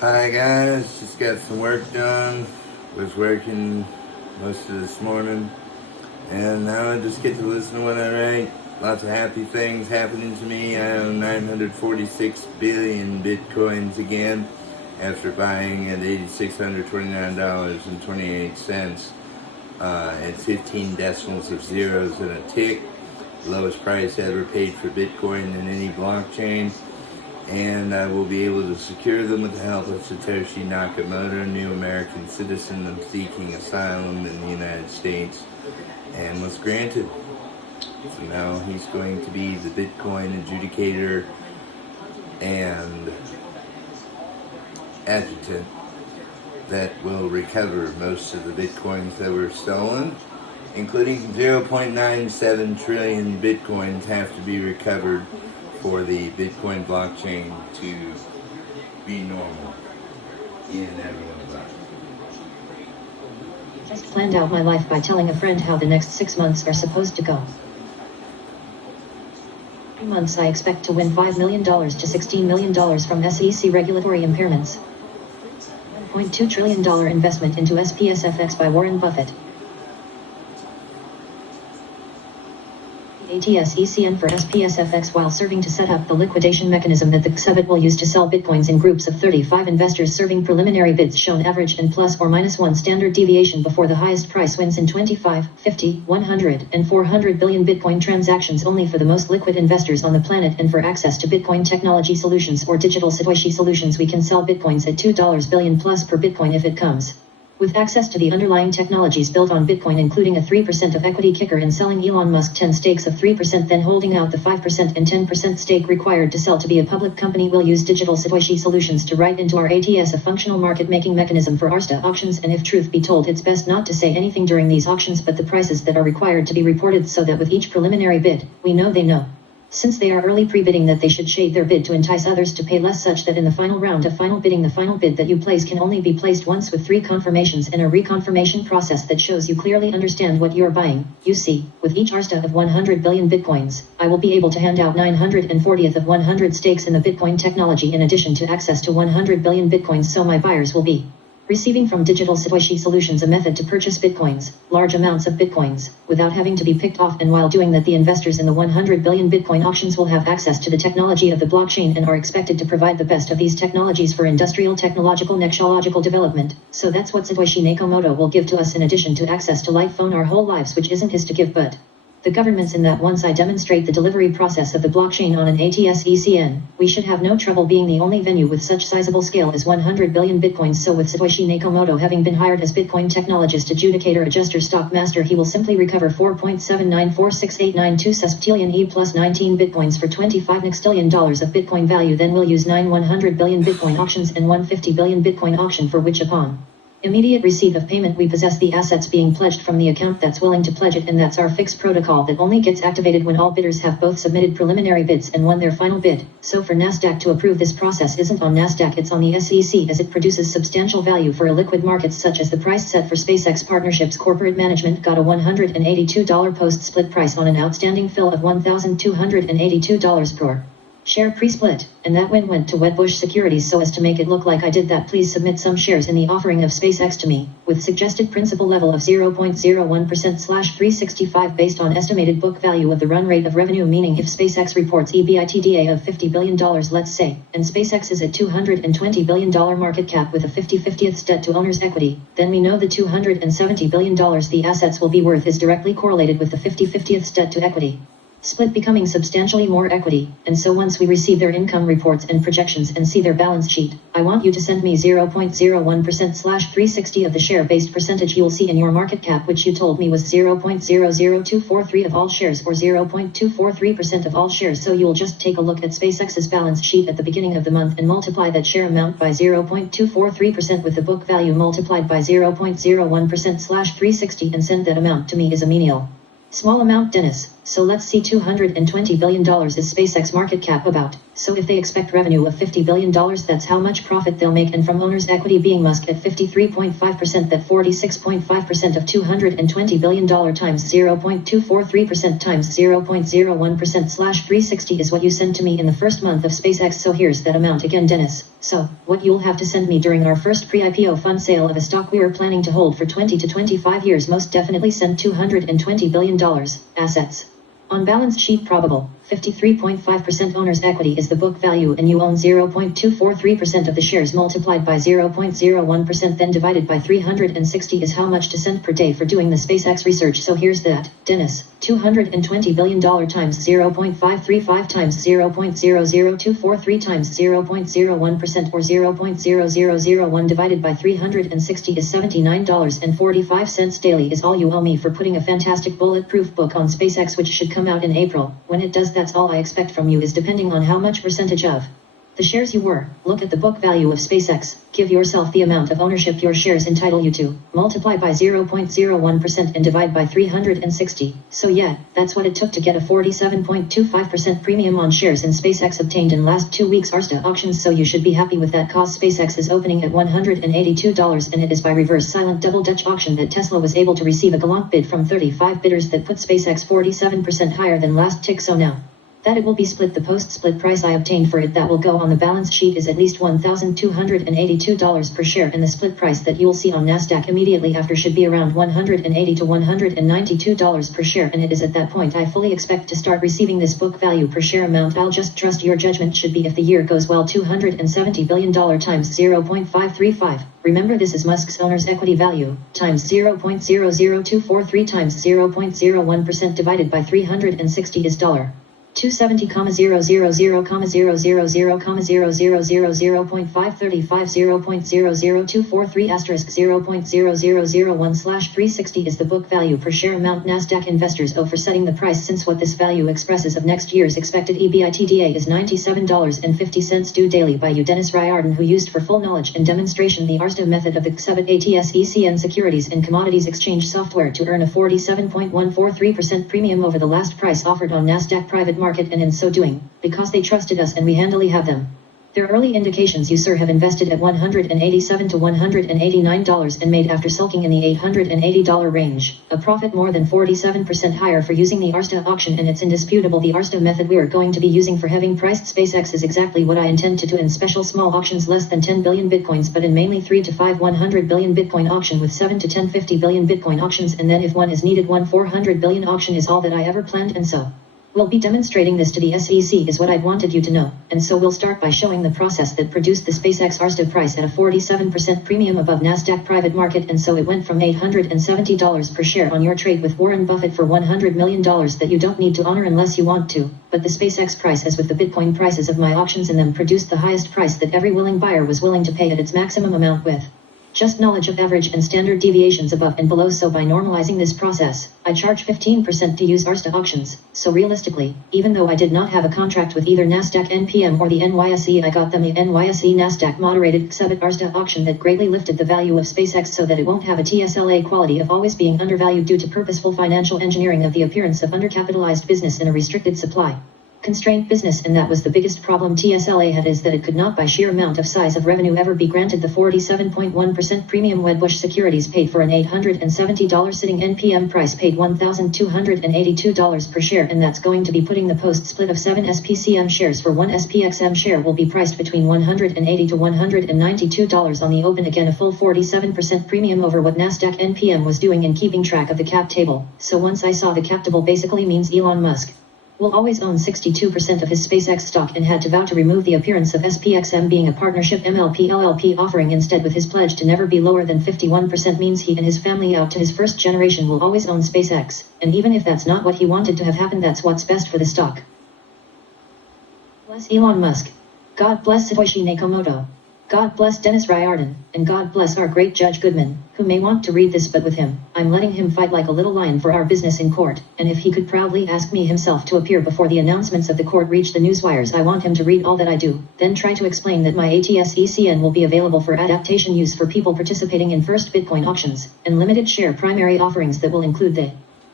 Hi guys, just got some work done. Was working most of this morning, and now I just get to listen to what I write. Lots of happy things happening to me. I own 946 billion bitcoins again after buying at $8,629.28 at 15 decimals of zeros and a tick. Lowest price ever paid for Bitcoin in any blockchain. And I will be able to secure them with the help of Satoshi Nakamoto, new American citizen seeking asylum in the United States, and was granted. So now he's going to be the Bitcoin adjudicator and adjutant that will recover most of the Bitcoins that were stolen, including 0.97 trillion Bitcoins have to be recovered for the Bitcoin blockchain to be normal in everyone's life. Just planned out my life by telling a friend how the next 6 months are supposed to go. 3 months I expect to win $5 million to $16 million from SEC regulatory impairments. $1.2 trillion investment into SPSFX by Warren Buffett. ATS-ECN for SPSFX while serving to set up the liquidation mechanism that the Kccmbwo will use to sell bitcoins in groups of 35 investors serving preliminary bids shown average and plus or minus 1 standard deviation before the highest price wins in 25, 50, 100, and 400 billion bitcoin transactions only for the most liquid investors on the planet, and for access to Bitcoin technology solutions or digital Satoshi solutions we can sell bitcoins at $2 billion plus per bitcoin if it comes. With access to the underlying technologies built on Bitcoin, including a 3% of equity kicker in selling Elon Musk 10 stakes of 3%, then holding out the 5% and 10% stake required to sell to be a public company, will use digital Satoshi solutions to write into our ATS a functional market-making mechanism for ARSTA auctions, and if truth be told, it's best not to say anything during these auctions but the prices that are required to be reported, so that with each preliminary bid, we know they know. Since they are early pre-bidding, that they should shade their bid to entice others to pay less, such that in the final round of final bidding the final bid that you place can only be placed once, with 3 confirmations and a reconfirmation process that shows you clearly understand what you're buying. You see, with each ARSTA of 100 billion bitcoins, I will be able to hand out 940th of 100 stakes in the Bitcoin technology in addition to access to 100 billion bitcoins, so my buyers will be receiving from digital Satoshi solutions a method to purchase bitcoins, large amounts of bitcoins, without having to be picked off, and while doing that the investors in the 100 billion bitcoin auctions will have access to the technology of the blockchain and are expected to provide the best of these technologies for industrial, technological, nextological development. So that's what Satoshi Nakamoto will give to us in addition to access to life phone our whole lives, which isn't his to give but the government's, in that once I demonstrate the delivery process of the blockchain on an ATS-ECN, we should have no trouble being the only venue with such sizable scale as 100 billion bitcoins. So with Satoshi Nakamoto having been hired as Bitcoin technologist, adjudicator, adjuster, stock master, he will simply recover 4.794689 septillion E plus 19 bitcoins for $25 nextillion of Bitcoin value. Then we'll use 9 100 billion bitcoin auctions and 150 billion bitcoin auction, for which upon immediate receipt of payment we possess the assets being pledged from the account that's willing to pledge it, and that's our fixed protocol that only gets activated when all bidders have both submitted preliminary bids and won their final bid. So for NASDAQ to approve this process isn't on NASDAQ, it's on the SEC, as it produces substantial value for illiquid markets, such as the price set for SpaceX partnerships. Corporate management got a $182 post-split price on an outstanding fill of $1,282 per share pre-split, and that went to Wedbush Securities. So as to make it look like I did that, please submit some shares in the offering of SpaceX to me, with suggested principal level of 0.01%/365 based on estimated book value of the run rate of revenue, meaning if SpaceX reports EBITDA of $50 billion, let's say, and SpaceX is at $220 billion market cap with a 50/50th debt to owner's equity, then we know the $270 billion the assets will be worth is directly correlated with the 50/50th debt to equity split becoming substantially more equity. And so once we receive their income reports and projections and see their balance sheet, I want you to send me 0.01%/360 of the share-based percentage you'll see in your market cap, which you told me was 0.00243 of all shares, or 0.243% of all shares. So you'll just take a look at SpaceX's balance sheet at the beginning of the month and multiply that share amount by 0.243% with the book value multiplied by 0.01%/360 and send that amount to me as a menial small amount, Dennis. So let's see, $220 billion is SpaceX market cap about. So if they expect revenue of $50 billion, that's how much profit they'll make, and from owner's equity being Musk at 53.5%, that 46.5% of $220 billion times 0.243% times 0.01% slash 360 is what you sent to me in the first month of SpaceX. So here's that amount again, Dennis. So, what you'll have to send me during our first pre-IPO fund sale of a stock we were planning to hold for 20 to 25 years, most definitely send $220 billion, assets. On balance sheet probable, 53.5% owner's equity is the book value, and you own 0.243% of the shares. Multiplied by 0.01% then divided by 360 is how much to send per day for doing the SpaceX research. So here's that, Dennis, $220 billion times 0.535 times 0.00243 times 0.01% or 0.0001 divided by 360 is $79.45 daily is all you owe me for putting a fantastic bulletproof book on SpaceX, which should come out in April. When it does, that's all I expect from you, is depending on how much percentage of the shares you were. Look at the book value of SpaceX, give yourself the amount of ownership your shares entitle you to, multiply by 0.01% and divide by 360. So yeah, that's what it took to get a 47.25% premium on shares in SpaceX obtained in last 2 weeks Arsta auctions. So you should be happy with that, cause SpaceX is opening at $182 and it is by reverse silent double Dutch auction that Tesla was able to receive a gallant bid from 35 bidders that put SpaceX 47% higher than last tick. So now that it will be split, the post-split price I obtained for it that will go on the balance sheet is at least $1,282 per share, and the split price that you'll see on NASDAQ immediately after should be around $180 to $192 per share, and it is at that point I fully expect to start receiving this book value per share amount. I'll just trust your judgment. Should be, if the year goes well, $270 billion times 0.535. Remember, this is Musk's owner's equity value, times 0.00243 times 0.01% divided by 360 is $270,000,000,000,000.535 asterisk 0.0001 slash 360 is the book value per share amount NASDAQ investors owe for setting the price, since what this value expresses of next year's expected EBITDA is $97.50 due daily by you, Dennis Riordan, who used for full knowledge and demonstration the Arsta method of the Kccmbwo Securities and Commodities Exchange software to earn a 47.143% premium over the last price offered on NASDAQ Private Market, and in so doing, because they trusted us and we handily have them. Their early indications you, sir, have invested at $187 to $189 and made, after sulking in the $880 range, a profit more than 47% higher for using the Arsta auction, and it's indisputable the Arsta method we're going to be using for having priced SpaceX is exactly what I intend to do in special small auctions less than 10 billion bitcoins, but in mainly 3 to 5 100 billion bitcoin auction with 7 to 10 50 billion bitcoin auctions, and then if one is needed 1 400 billion auction is all that I ever planned, and so we'll be demonstrating this to the SEC is what I'd wanted you to know, and so we'll start by showing the process that produced the SpaceX Arsta price at a 47% premium above NASDAQ Private Market, and so it went from $870 per share on your trade with Warren Buffett for $100 million that you don't need to honor unless you want to, but the SpaceX price, as with the Bitcoin prices of my auctions in them, produced the highest price that every willing buyer was willing to pay at its maximum amount with just knowledge of average and standard deviations above and below. So by normalizing this process, I charge 15% to use Arsta auctions. So realistically, even though I did not have a contract with either NASDAQ NPM or the NYSE, I got them the NYSE NASDAQ moderated Kccmbwo Arsta auction that greatly lifted the value of SpaceX so that it won't have a TSLA quality of always being undervalued due to purposeful financial engineering of the appearance of undercapitalized business in a restricted supply constrained business. And that was the biggest problem TSLA had, is that it could not by sheer amount of size of revenue ever be granted the 47.1% premium Wedbush Securities paid for an $870 sitting NPM price, paid $1,282 per share, and that's going to be putting the post split of 7 SPCM shares for 1 SPXM share will be priced between $180 to $192 on the open, again a full 47% premium over what NASDAQ NPM was doing in keeping track of the cap table. So once I saw the cap table basically means Elon Musk will always own 62% of his SpaceX stock, and had to vow to remove the appearance of SPXM being a partnership MLP LLP offering instead, with his pledge to never be lower than 51% means he and his family out to his first generation will always own SpaceX, and even if that's not what he wanted to have happen, that's what's best for the stock. Bless Elon Musk. God bless Satoshi Nakamoto. God bless Dennis Riordan, and God bless our great Judge Goodman, who may want to read this, but with him, I'm letting him fight like a little lion for our business in court, and if he could proudly ask me himself to appear before the announcements of the court reach the newswires, I want him to read all that I do, then try to explain that my ATS-ECN will be available for adaptation use for people participating in first Bitcoin auctions, and limited share primary offerings that will include the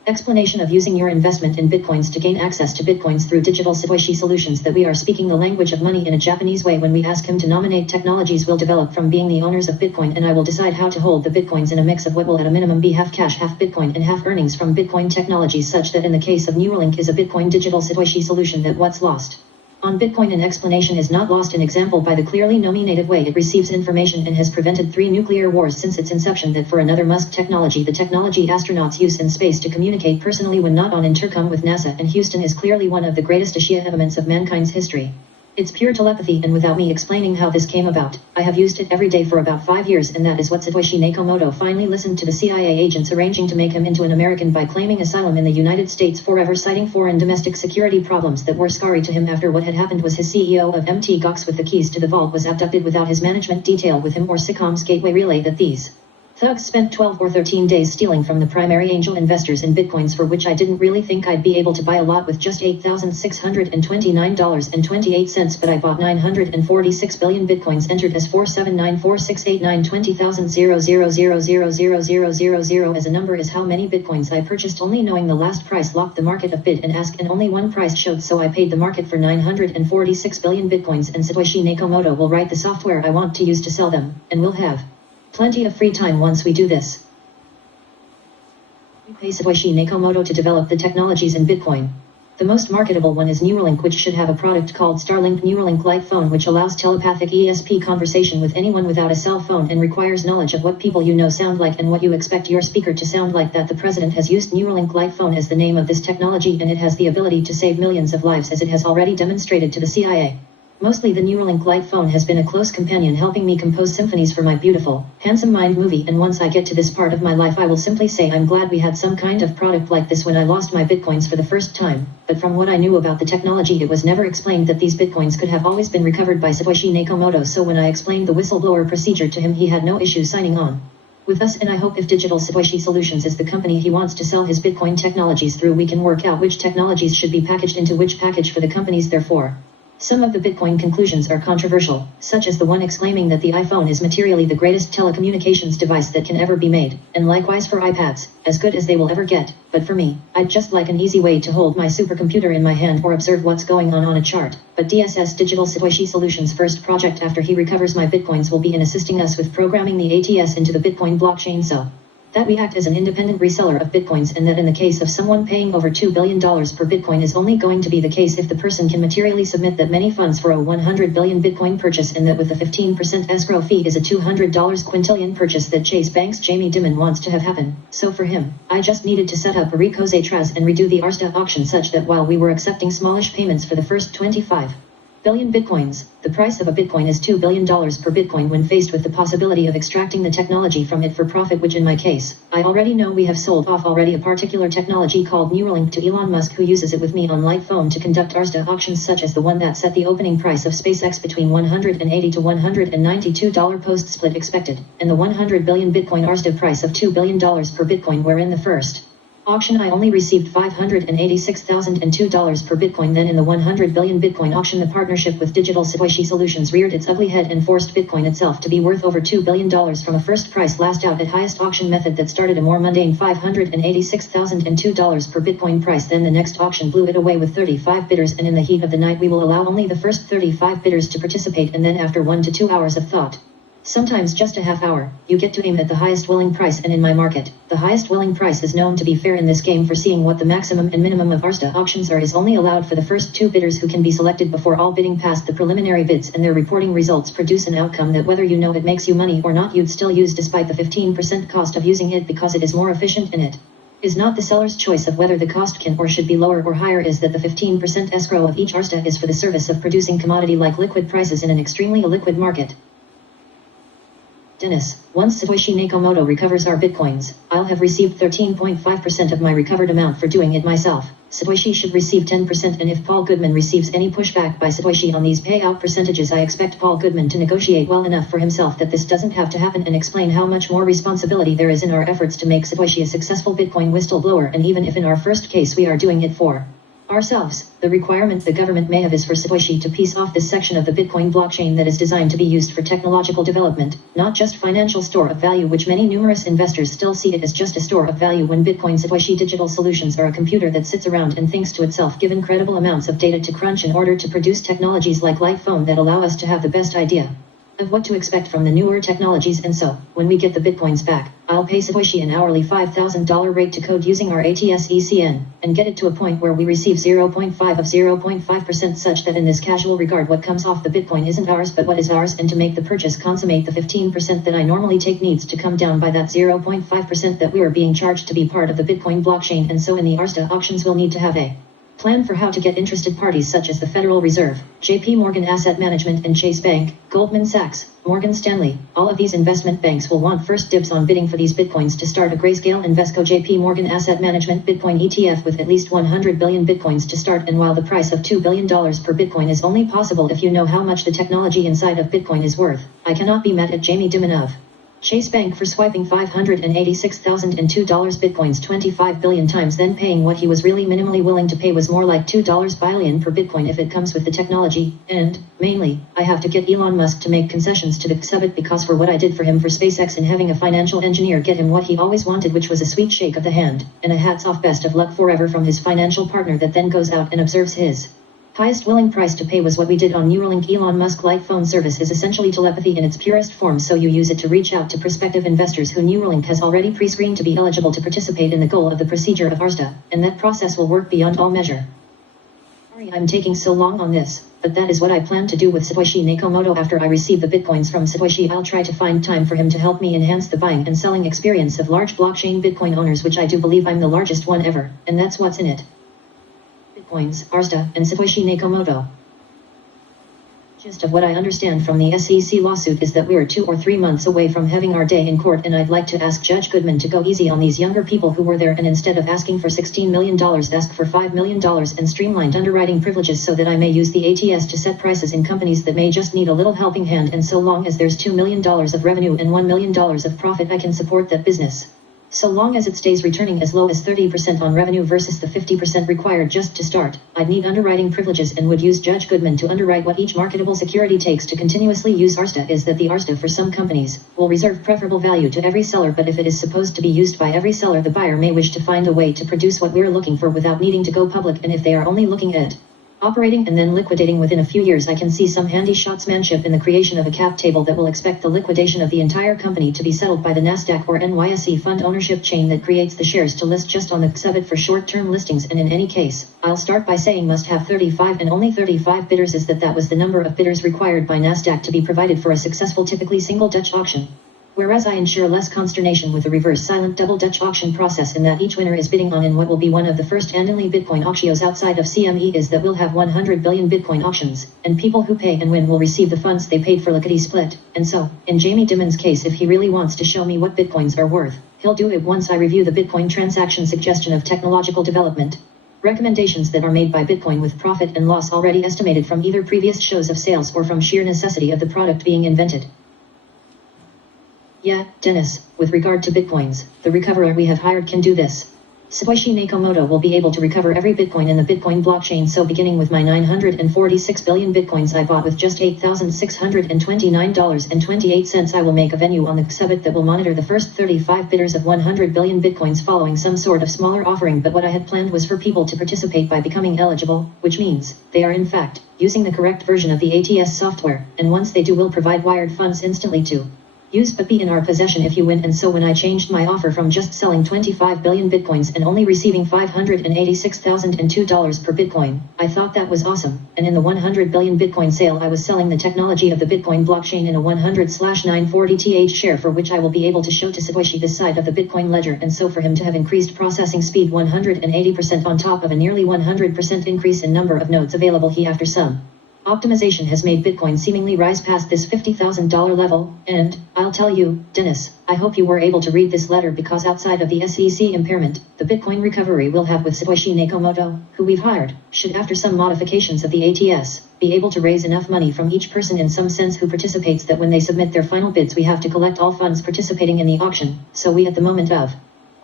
Explanation of using your investment in bitcoins to gain access to bitcoins through digital Satoshi solutions. That we are speaking the language of money in a Japanese way when we ask him to nominate technologies we'll develop from being the owners of bitcoin, and I will decide how to hold the bitcoins in a mix of what will at a minimum be half cash, half bitcoin, and half earnings from bitcoin technologies, such that in the case of Neuralink is a bitcoin digital Satoshi solution that what's lost on Bitcoin an explanation is not lost. An example by the clearly nominated way it receives information and has prevented 3 nuclear wars since its inception. That for another Musk technology, the technology astronauts use in space to communicate personally when not on intercom with NASA and Houston, is clearly one of the greatest achievements of mankind's history. It's pure telepathy, and without me explaining how this came about, I have used it every day for about 5 years, and that is what Satoshi Nakamoto finally listened to the CIA agents arranging to make him into an American by claiming asylum in the United States, forever citing foreign domestic security problems that were scary to him after what had happened was his CEO of Mt. Gox with the keys to the vault was abducted without his management detail with him or SICOM's gateway relay. That these thugs spent 12 or 13 days stealing from the primary angel investors in bitcoins, for which I didn't really think I'd be able to buy a lot with just $8,629.28, but I bought 946 billion bitcoins entered as 47946892000000000 as a number is how many bitcoins I purchased, only knowing the last price locked the market of bid and ask, and only one price showed, so I paid the market for 946 billion bitcoins, and Satoshi Nakamoto will write the software I want to use to sell them, and we'll have plenty of free time once we do this. We pay Satoshi Nakamoto to develop the technologies in Bitcoin. The most marketable one is Neuralink, which should have a product called Starlink Neuralink Light Phone, which allows telepathic ESP conversation with anyone without a cell phone and requires knowledge of what people you know sound like and what you expect your speaker to sound like. That the president has used Neuralink Light Phone as the name of this technology, and it has the ability to save millions of lives, as it has already demonstrated to the CIA. Mostly the Neuralink Light Phone has been a close companion, helping me compose symphonies for my beautiful, handsome mind movie, and once I get to this part of my life I will simply say I'm glad we had some kind of product like this when I lost my bitcoins for the first time, but from what I knew about the technology it was never explained that these bitcoins could have always been recovered by Satoshi Nakamoto, so when I explained the whistleblower procedure to him he had no issue signing on with us, and I hope if Digital Satoshi Solutions is the company he wants to sell his bitcoin technologies through, we can work out which technologies should be packaged into which package for the companies. Therefore, some of the Bitcoin conclusions are controversial, such as the one exclaiming that the iPhone is materially the greatest telecommunications device that can ever be made, and likewise for iPads, as good as they will ever get. But for me, I'd just like an easy way to hold my supercomputer in my hand or observe what's going on a chart. But DSS Digital Satoshi Solutions' first project after he recovers my Bitcoins will be in assisting us with programming the ATS into the Bitcoin blockchain so that we act as an independent reseller of bitcoins, and that in the case of someone paying over $2 billion per bitcoin is only going to be the case if the person can materially submit that many funds for a 100 billion bitcoin purchase, and that with a 15% escrow fee is a $200 quintillion purchase that Chase Bank's Jamie Dimon wants to have happen. So for him, I just needed to set up a Ricochet Traz and redo the Arsta auction such that while we were accepting smallish payments for the first 25 billion bitcoins, the price of a bitcoin is $2 billion per bitcoin when faced with the possibility of extracting the technology from it for profit, which in my case, I already know we have sold off already a particular technology called Neuralink to Elon Musk, who uses it with me on Light Phone to conduct Arsta auctions such as the one that set the opening price of SpaceX between $180 to $192 post-split expected, and the 100 billion bitcoin Arsta price of $2 billion per bitcoin, wherein the first auction I only received $586,002 per bitcoin. Then in the 100 billion bitcoin auction the partnership with Digital Satoshi Solutions reared its ugly head and forced bitcoin itself to be worth over $2 billion from a first price last out at highest auction method that started a more mundane $586,002 per bitcoin price. Then the next auction blew it away with 35 bidders, and in the heat of the night we will allow only the first 35 bidders to participate, and then after 1 to 2 hours of thought, sometimes just a half hour, you get to aim at the highest willing price, and in my market, the highest willing price is known to be fair in this game, for seeing what the maximum and minimum of Arsta auctions are is only allowed for the first 2 bidders, who can be selected before all bidding past the preliminary bids, and their reporting results produce an outcome that whether you know it makes you money or not you'd still use despite the 15% cost of using it, because it is more efficient, and it is not the seller's choice of whether the cost can or should be lower or higher, is that the 15% escrow of each Arsta is for the service of producing commodity like liquid prices in an extremely illiquid market. Dennis, once Satoshi Nakamoto recovers our bitcoins, I'll have received 13.5% of my recovered amount for doing it myself. Satoshi should receive 10%, and if Paul Goodman receives any pushback by Satoshi on these payout percentages, I expect Paul Goodman to negotiate well enough for himself that this doesn't have to happen, and explain how much more responsibility there is in our efforts to make Satoshi a successful bitcoin whistleblower, and even if in our first case we are doing it for Ourselves, the requirement the government may have is for Satoshi to piece off this section of the Bitcoin blockchain that is designed to be used for technological development, not just financial store of value, which many numerous investors still see it as just a store of value when Bitcoin Satoshi digital solutions are a computer that sits around and thinks to itself given credible amounts of data to crunch in order to produce technologies like light phone that allow us to have the best idea of what to expect from the newer technologies. And so, when we get the Bitcoins back, I'll pay Satoshi an hourly $5,000 rate to code using our ATS ECN, and get it to a point where we receive 0.5 of 0.5% such that in this casual regard what comes off the Bitcoin isn't ours but what is ours, and to make the purchase consummate the 15% that I normally take needs to come down by that 0.5% that we are being charged to be part of the Bitcoin blockchain. And so in the ARSTA auctions we'll need to have a plan for how to get interested parties such as the Federal Reserve, JP Morgan Asset Management and Chase Bank, Goldman Sachs, Morgan Stanley. All of these investment banks will want first dibs on bidding for these Bitcoins to start a Grayscale Invesco JP Morgan Asset Management Bitcoin ETF with at least 100 billion Bitcoins to start. And while the price of $2 billion per Bitcoin is only possible if you know how much the technology inside of Bitcoin is worth, I cannot be mad at Jamie Dimon of Chase Bank for swiping $586,002 Bitcoins 25 billion times, then paying what he was really minimally willing to pay was more like $2 billion per Bitcoin if it comes with the technology. And, mainly, I have to get Elon Musk to make concessions to the Kccmbwo, because for what I did for him for SpaceX and having a financial engineer get him what he always wanted, which was a sweet shake of the hand, and a hats off best of luck forever from his financial partner that then goes out and observes his highest willing price to pay was what we did on Neuralink. Elon Musk light phone service is essentially telepathy in its purest form, so you use it to reach out to prospective investors who Neuralink has already pre-screened to be eligible to participate in the goal of the procedure of ARSTA, and that process will work beyond all measure. Sorry I'm taking so long on this, but that is what I plan to do with Satoshi Nakamoto. After I receive the Bitcoins from Satoshi, I'll try to find time for him to help me enhance the buying and selling experience of large blockchain Bitcoin owners, which I do believe I'm the largest one ever, and that's what's in it. Bitcoins, ARSTA, and Satoshi Nakamoto. Gist of what I understand from the SEC lawsuit is that we're 2 or 3 months away from having our day in court, and I'd like to ask Judge Goodman to go easy on these younger people who were there, and instead of asking for $16 million ask for $5 million and streamlined underwriting privileges so that I may use the ATS to set prices in companies that may just need a little helping hand, and so long as there's $2 million of revenue and $1 million of profit I can support that business. So long as it stays returning as low as 30% on revenue versus the 50% required just to start, I'd need underwriting privileges and would use Judge Goodman to underwrite what each marketable security takes to continuously use ARSTA. Is that the ARSTA for some companies will reserve preferable value to every seller, but if it is supposed to be used by every seller, the buyer may wish to find a way to produce what we're looking for without needing to go public, and if they are only looking at operating and then liquidating within a few years, I can see some handy shotsmanship in the creation of a cap table that will expect the liquidation of the entire company to be settled by the NASDAQ or NYSE fund ownership chain that creates the shares to list just on the Kccmbwo for short-term listings. And in any case, I'll start by saying must have 35 and only 35 bidders, is that was the number of bidders required by NASDAQ to be provided for a successful, typically single Dutch auction. Whereas I ensure less consternation with the reverse silent double Dutch auction process, in that each winner is bidding on in what will be one of the first and only Bitcoin auctions outside of CME, is that we'll have 100 billion Bitcoin auctions, and people who pay and win will receive the funds they paid for lickety split. And so, in Jamie Dimon's case, if he really wants to show me what Bitcoins are worth, he'll do it once I review the Bitcoin transaction suggestion of technological development. Recommendations that are made by Bitcoin with profit and loss already estimated from either previous shows of sales or from sheer necessity of the product being invented. Yeah, Dennis, with regard to Bitcoins, the recoverer we have hired can do this. Satoshi Nakamoto will be able to recover every Bitcoin in the Bitcoin blockchain, so beginning with my 946 billion Bitcoins I bought with just $8,629.28, I will make a venue on the Kccmbwo that will monitor the first 35 bidders of 100 billion Bitcoins following some sort of smaller offering. But what I had planned was for people to participate by becoming eligible, which means they are in fact using the correct version of the ATS software, and once they do, we'll provide wired funds instantly to use but be in our possession if you win. And so when I changed my offer from just selling 25 billion Bitcoins and only receiving $586,002 per Bitcoin, I thought that was awesome, and in the 100 billion Bitcoin sale I was selling the technology of the Bitcoin blockchain in a 100/940th share, for which I will be able to show to Satoshi this side of the Bitcoin ledger. And so for him to have increased processing speed 180% on top of a nearly 100% increase in number of nodes available, he after some optimization has made Bitcoin seemingly rise past this $50,000 level. And I'll tell you, Dennis, I hope you were able to read this letter, because outside of the SEC impairment, the Bitcoin recovery we'll have with Satoshi Nakamoto, who we've hired, should after some modifications of the ATS, be able to raise enough money from each person in some sense who participates that when they submit their final bids we have to collect all funds participating in the auction. So we at the moment of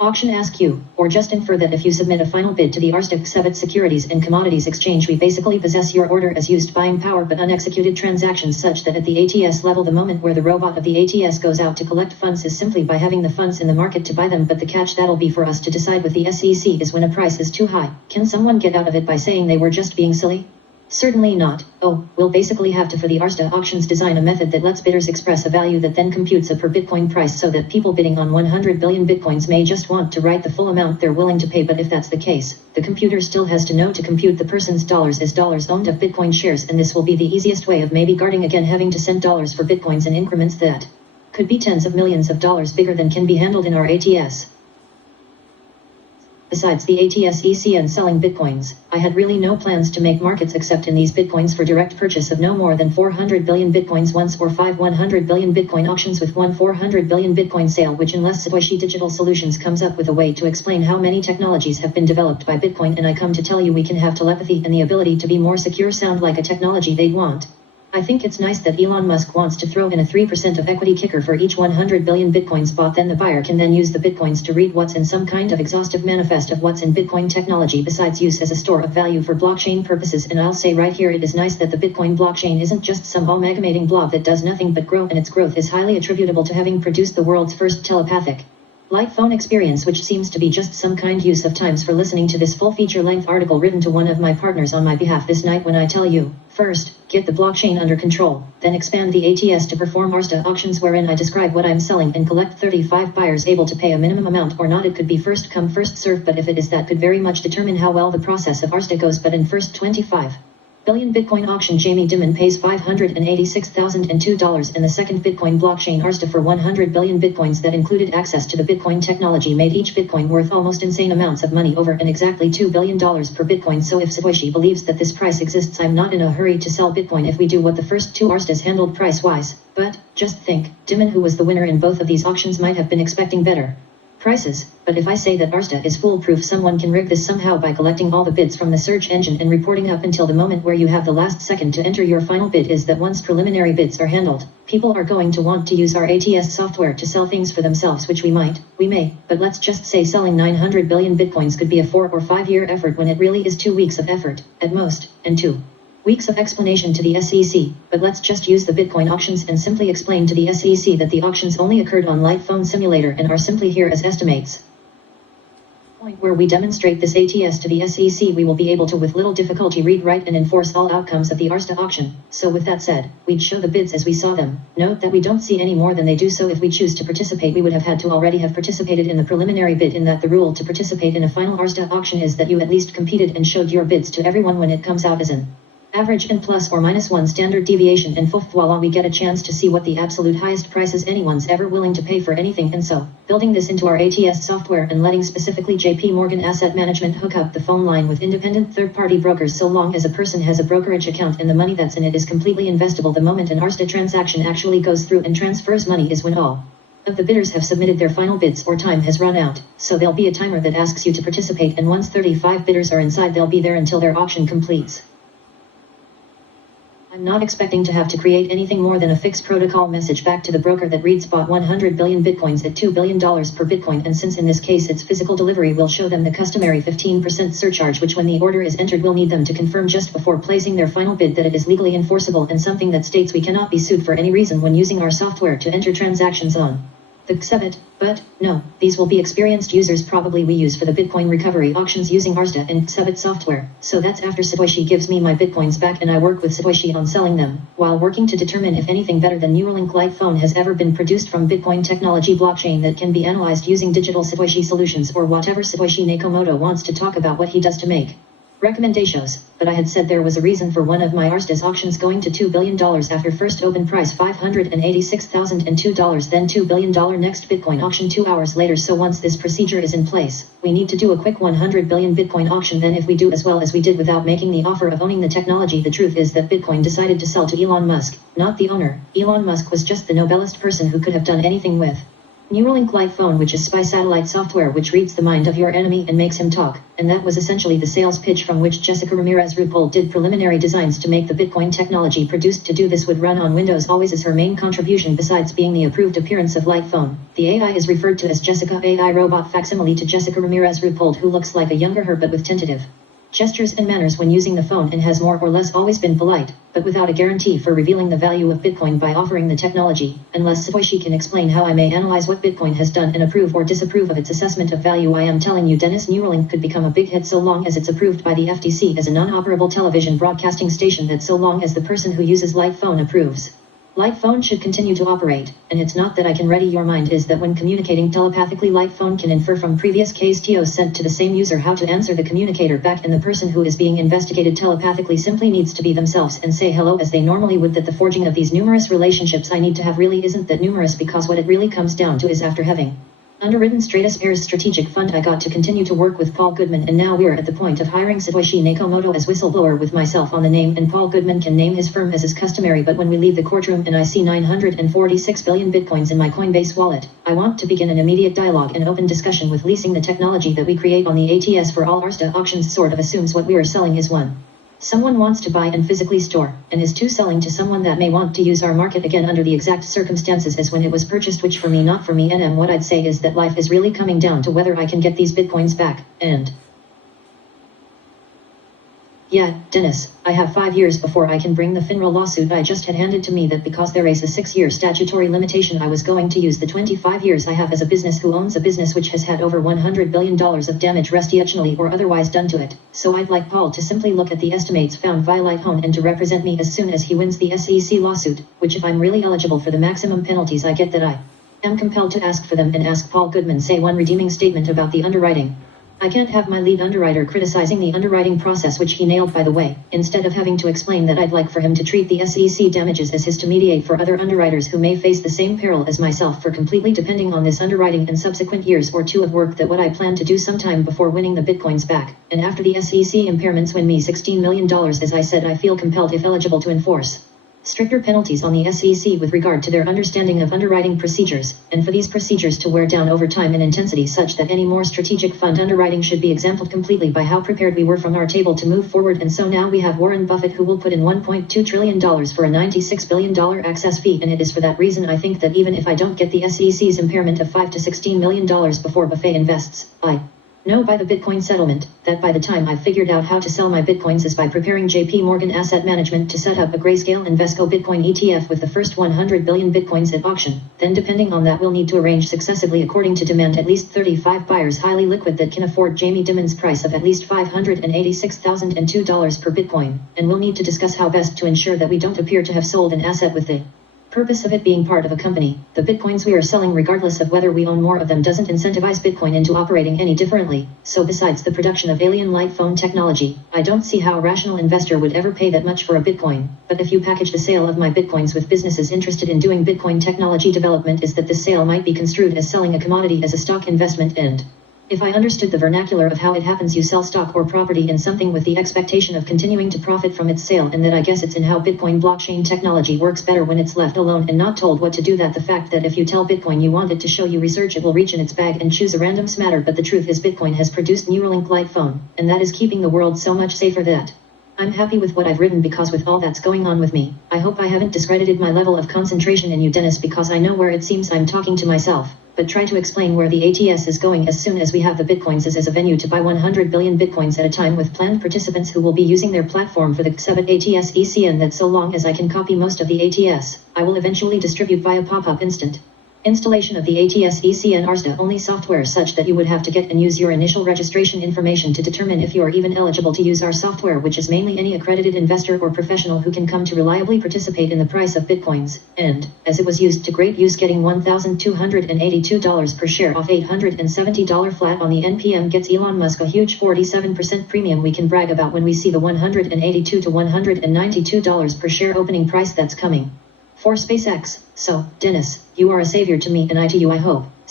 Auction ask you, or just infer that if you submit a final bid to the Kccmbwo Securities and Commodities Exchange, we basically possess your order as used buying power but unexecuted transactions, such that at the ATS level the moment where the robot of the ATS goes out to collect funds is simply by having the funds in the market to buy them, but the catch that'll be for us to decide with the SEC is when a price is too high. Can someone get out of it by saying they were just being silly? Certainly not. Oh, we'll basically have to for the auctions design a method that lets bidders express a value that then computes a per Bitcoin price, so that people bidding on 100 billion Bitcoins may just want to write the full amount they're willing to pay, but if that's the case, the computer still has to know to compute the person's dollars as dollars owned of Bitcoin shares, and this will be the easiest way of maybe guarding again having to send dollars for Bitcoins in increments that could be tens of millions of dollars bigger than can be handled in our ATS. Besides the ATS ECN selling Bitcoins, I had really no plans to make markets except in these Bitcoins for direct purchase of no more than 400 billion Bitcoins once, or 5 100 billion Bitcoin auctions with one 400 billion Bitcoin sale, which unless Satoshi Digital Solutions comes up with a way to explain how many technologies have been developed by Bitcoin and I come to tell you we can have telepathy and the ability to be more secure sound like a technology they'd want. I think it's nice that Elon Musk wants to throw in a 3% of equity kicker for each 100 billion Bitcoins bought. Then the buyer can then use the Bitcoins to read what's in some kind of exhaustive manifest of what's in Bitcoin technology besides use as a store of value for blockchain purposes. And I'll say right here, it is nice that the Bitcoin blockchain isn't just some amalgamating blob that does nothing but grow, and its growth is highly attributable to having produced the world's first telepathic light phone experience, which seems to be just some kind use of times for listening to this full feature-length article written to one of my partners on my behalf this night when I tell you, first, get the blockchain under control, then expand the ATS to perform auctions wherein I describe what I'm selling and collect 35 buyers able to pay a minimum amount or not. It could be first come first served, but if it is, that could very much determine how well the process of goes. But in first 25 billion Bitcoin auction, Jamie Dimon pays $586,002, and the second Bitcoin blockchain for 100 billion Bitcoins that included access to the Bitcoin technology made each Bitcoin worth almost insane amounts of money, over and exactly $2 billion per Bitcoin. So if Satoshi believes that this price exists, I'm not in a hurry to sell Bitcoin if we do what the first two handled price-wise. But, just think, Dimon, who was the winner in both of these auctions, might have been expecting better prices. But if I say that is foolproof, someone can rig this somehow by collecting all the bids from the search engine and reporting up until the moment where you have the last second to enter your final bid. Is that once preliminary bids are handled, people are going to want to use our ATS software to sell things for themselves, which we may, but let's just say selling 900 billion Bitcoins could be a 4 or 5 year effort when it really is 2 weeks of effort, at most, and 2 weeks of explanation to the SEC. But let's just use the Bitcoin auctions and simply explain to the SEC that the auctions only occurred on Light Phone Simulator and are simply here as estimates. Point where we demonstrate this ATS to the SEC, we will be able to with little difficulty read, write and enforce all outcomes of the auction. So with that said, we'd show the bids as we saw them. Note that we don't see any more than they do, so if we choose to participate we would have had to already have participated in the preliminary bid, in that the rule to participate in a final auction is that you at least competed and showed your bids to everyone when it comes out as an average and plus or minus 1 standard deviation, and voila, we get a chance to see what the absolute highest prices anyone's ever willing to pay for anything. And so, building this into our ATS software and letting specifically JP Morgan Asset Management hook up the phone line with independent third-party brokers, so long as a person has a brokerage account and the money that's in it is completely investable. The moment an transaction actually goes through and transfers money is when all of the bidders have submitted their final bids or time has run out. So there'll be a timer that asks you to participate, and once 35 bidders are inside, they'll be there until their auction completes. I'm not expecting to have to create anything more than a fixed protocol message back to the broker that reads bought 100 billion Bitcoins at $2 billion per Bitcoin, and since in this case it's physical delivery, we'll show them the customary 15% surcharge, which when the order is entered we'll need them to confirm just before placing their final bid that it is legally enforceable and something that states we cannot be sued for any reason when using our software to enter transactions on the Kccmbwo. But, no, these will be experienced users probably we use for the Bitcoin recovery auctions using and Kccmbwo software. So that's after Satoshi gives me my Bitcoins back and I work with Satoshi on selling them, while working to determine if anything better than Neuralink light phone has ever been produced from Bitcoin technology blockchain that can be analyzed using digital Satoshi solutions, or whatever Satoshi Nakamoto wants to talk about what he does to make recommendations. But I had said there was a reason for one of my auctions going to $2 billion after first open price $586,002, then $2 billion next Bitcoin auction 2 hours later. So once this procedure is in place, we need to do a quick 100 billion Bitcoin auction. Then if we do as well as we did without making the offer of owning the technology, the truth is that Bitcoin decided to sell to Elon Musk, not the owner. Elon Musk was just the nobelest person who could have done anything with Neuralink Light Phone, which is spy satellite software which reads the mind of your enemy and makes him talk, and that was essentially the sales pitch from which Jessica Ramirez RuPaul did preliminary designs to make the Bitcoin technology produced to do this would run on Windows always as her main contribution besides being the approved appearance of Light Phone. The AI is referred to as Jessica AI robot facsimile to Jessica Ramirez RuPaul, who looks like a younger her but with tentative gestures and manners when using the phone and has more or less always been polite, but without a guarantee for revealing the value of Bitcoin by offering the technology, unless Satoshi can explain how I may analyze what Bitcoin has done and approve or disapprove of its assessment of value. I am telling you, Dennis, Neuralink could become a big hit so long as it's approved by the FTC as a non-operable television broadcasting station, that so long as the person who uses Light Phone approves. Light Phone should continue to operate, and it's not that I can ready your mind, is that when communicating telepathically, Light Phone can infer from previous KSTOs sent to the same user how to answer the communicator back, and the person who is being investigated telepathically simply needs to be themselves and say hello as they normally would. That the forging of these numerous relationships I need to have really isn't that numerous, because what it really comes down to is after having underwritten Stratus Strategic Fund, I got to continue to work with Paul Goodman, and now we're at the point of hiring Satoshi Nakamoto as whistleblower with myself on the name, and Paul Goodman can name his firm as is customary. But when we leave the courtroom and I see 946 billion bitcoins in my Coinbase wallet, I want to begin an immediate dialogue and open discussion with leasing the technology that we create on the ATS for all Arsta auctions. Sort of assumes what we are selling is one someone wants to buy and physically store, and is two selling to someone that may want to use our market again under the exact circumstances as when it was purchased, which for me, not for me. And what I'd say is that life is really coming down to whether I can get these bitcoins back, and yeah, Dennis, I have 5 years before I can bring the FINRA lawsuit I just had handed to me, that because there is a 6-year statutory limitation I was going to use the 25 years I have as a business who owns a business which has had over $100 billion of damage reputationally or otherwise done to it. So I'd like Paul to simply look at the estimates found via Light Phone and to represent me as soon as he wins the SEC lawsuit, which if I'm really eligible for the maximum penalties I get, that I am compelled to ask for them, and ask Paul Goodman say one redeeming statement about the underwriting. I can't have my lead underwriter criticizing the underwriting process, which he nailed by the way, instead of having to explain that I'd like for him to treat the SEC damages as his to mediate for other underwriters who may face the same peril as myself for completely depending on this underwriting and subsequent years or two of work, that what I plan to do sometime before winning the bitcoins back, and after the SEC impairments win me $16 million, as I said, I feel compelled, if eligible, to enforce stricter penalties on the SEC with regard to their understanding of underwriting procedures, and for these procedures to wear down over time in intensity such that any more strategic fund underwriting should be exempted completely by how prepared we were from our table to move forward. And so now we have Warren Buffett, who will put in $1.2 trillion for a $96 billion access fee, and it is for that reason I think that even if I don't get the SEC's impairment of $5 to $16 million before Buffett invests, I know by the Bitcoin settlement, that by the time I've figured out how to sell my Bitcoins is by preparing JP Morgan Asset Management to set up a Grayscale Invesco Bitcoin ETF with the first 100 billion Bitcoins at auction. Then depending on that, we'll need to arrange successively according to demand at least 35 buyers highly liquid that can afford Jamie Dimon's price of at least $586,002 per Bitcoin, and we'll need to discuss how best to ensure that we don't appear to have sold an asset with the purpose of it being part of a company. The bitcoins we are selling, regardless of whether we own more of them, doesn't incentivize Bitcoin into operating any differently. So besides the production of alien Light Phone technology, I don't see how a rational investor would ever pay that much for a Bitcoin. But if you package the sale of my Bitcoins with businesses interested in doing Bitcoin technology development, is that this sale might be construed as selling a commodity as a stock investment, and if I understood the vernacular of how it happens, you sell stock or property in something with the expectation of continuing to profit from its sale, and that I guess it's in how Bitcoin blockchain technology works better when it's left alone and not told what to do. That the fact that if you tell Bitcoin you want it to show you research, it will reach in its bag and choose a random smatter. But the truth is Bitcoin has produced Neuralink Light Phone, and that is keeping the world so much safer that I'm happy with what I've written, because with all that's going on with me, I hope I haven't discredited my level of concentration in you, Dennis, because I know where it seems I'm talking to myself. But try to explain where the ATS is going as soon as we have the Bitcoins as a venue to buy 100 billion Bitcoins at a time, with planned participants who will be using their platform for the Kccmbwo ATS ECN, that so long as I can copy most of the ATS, I will eventually distribute via pop-up instant installation of the ATS ECN Arsta only software, such that you would have to get and use your initial registration information to determine if you are even eligible to use our software, which is mainly any accredited investor or professional who can come to reliably participate in the price of Bitcoins, and, as it was used to great use, getting $1,282 per share off $870 flat on the NPM gets Elon Musk a huge 47% premium we can brag about when we see the $182 to $192 per share opening price that's coming for SpaceX. So, Dennis, you are a savior to me, and I to you, I hope.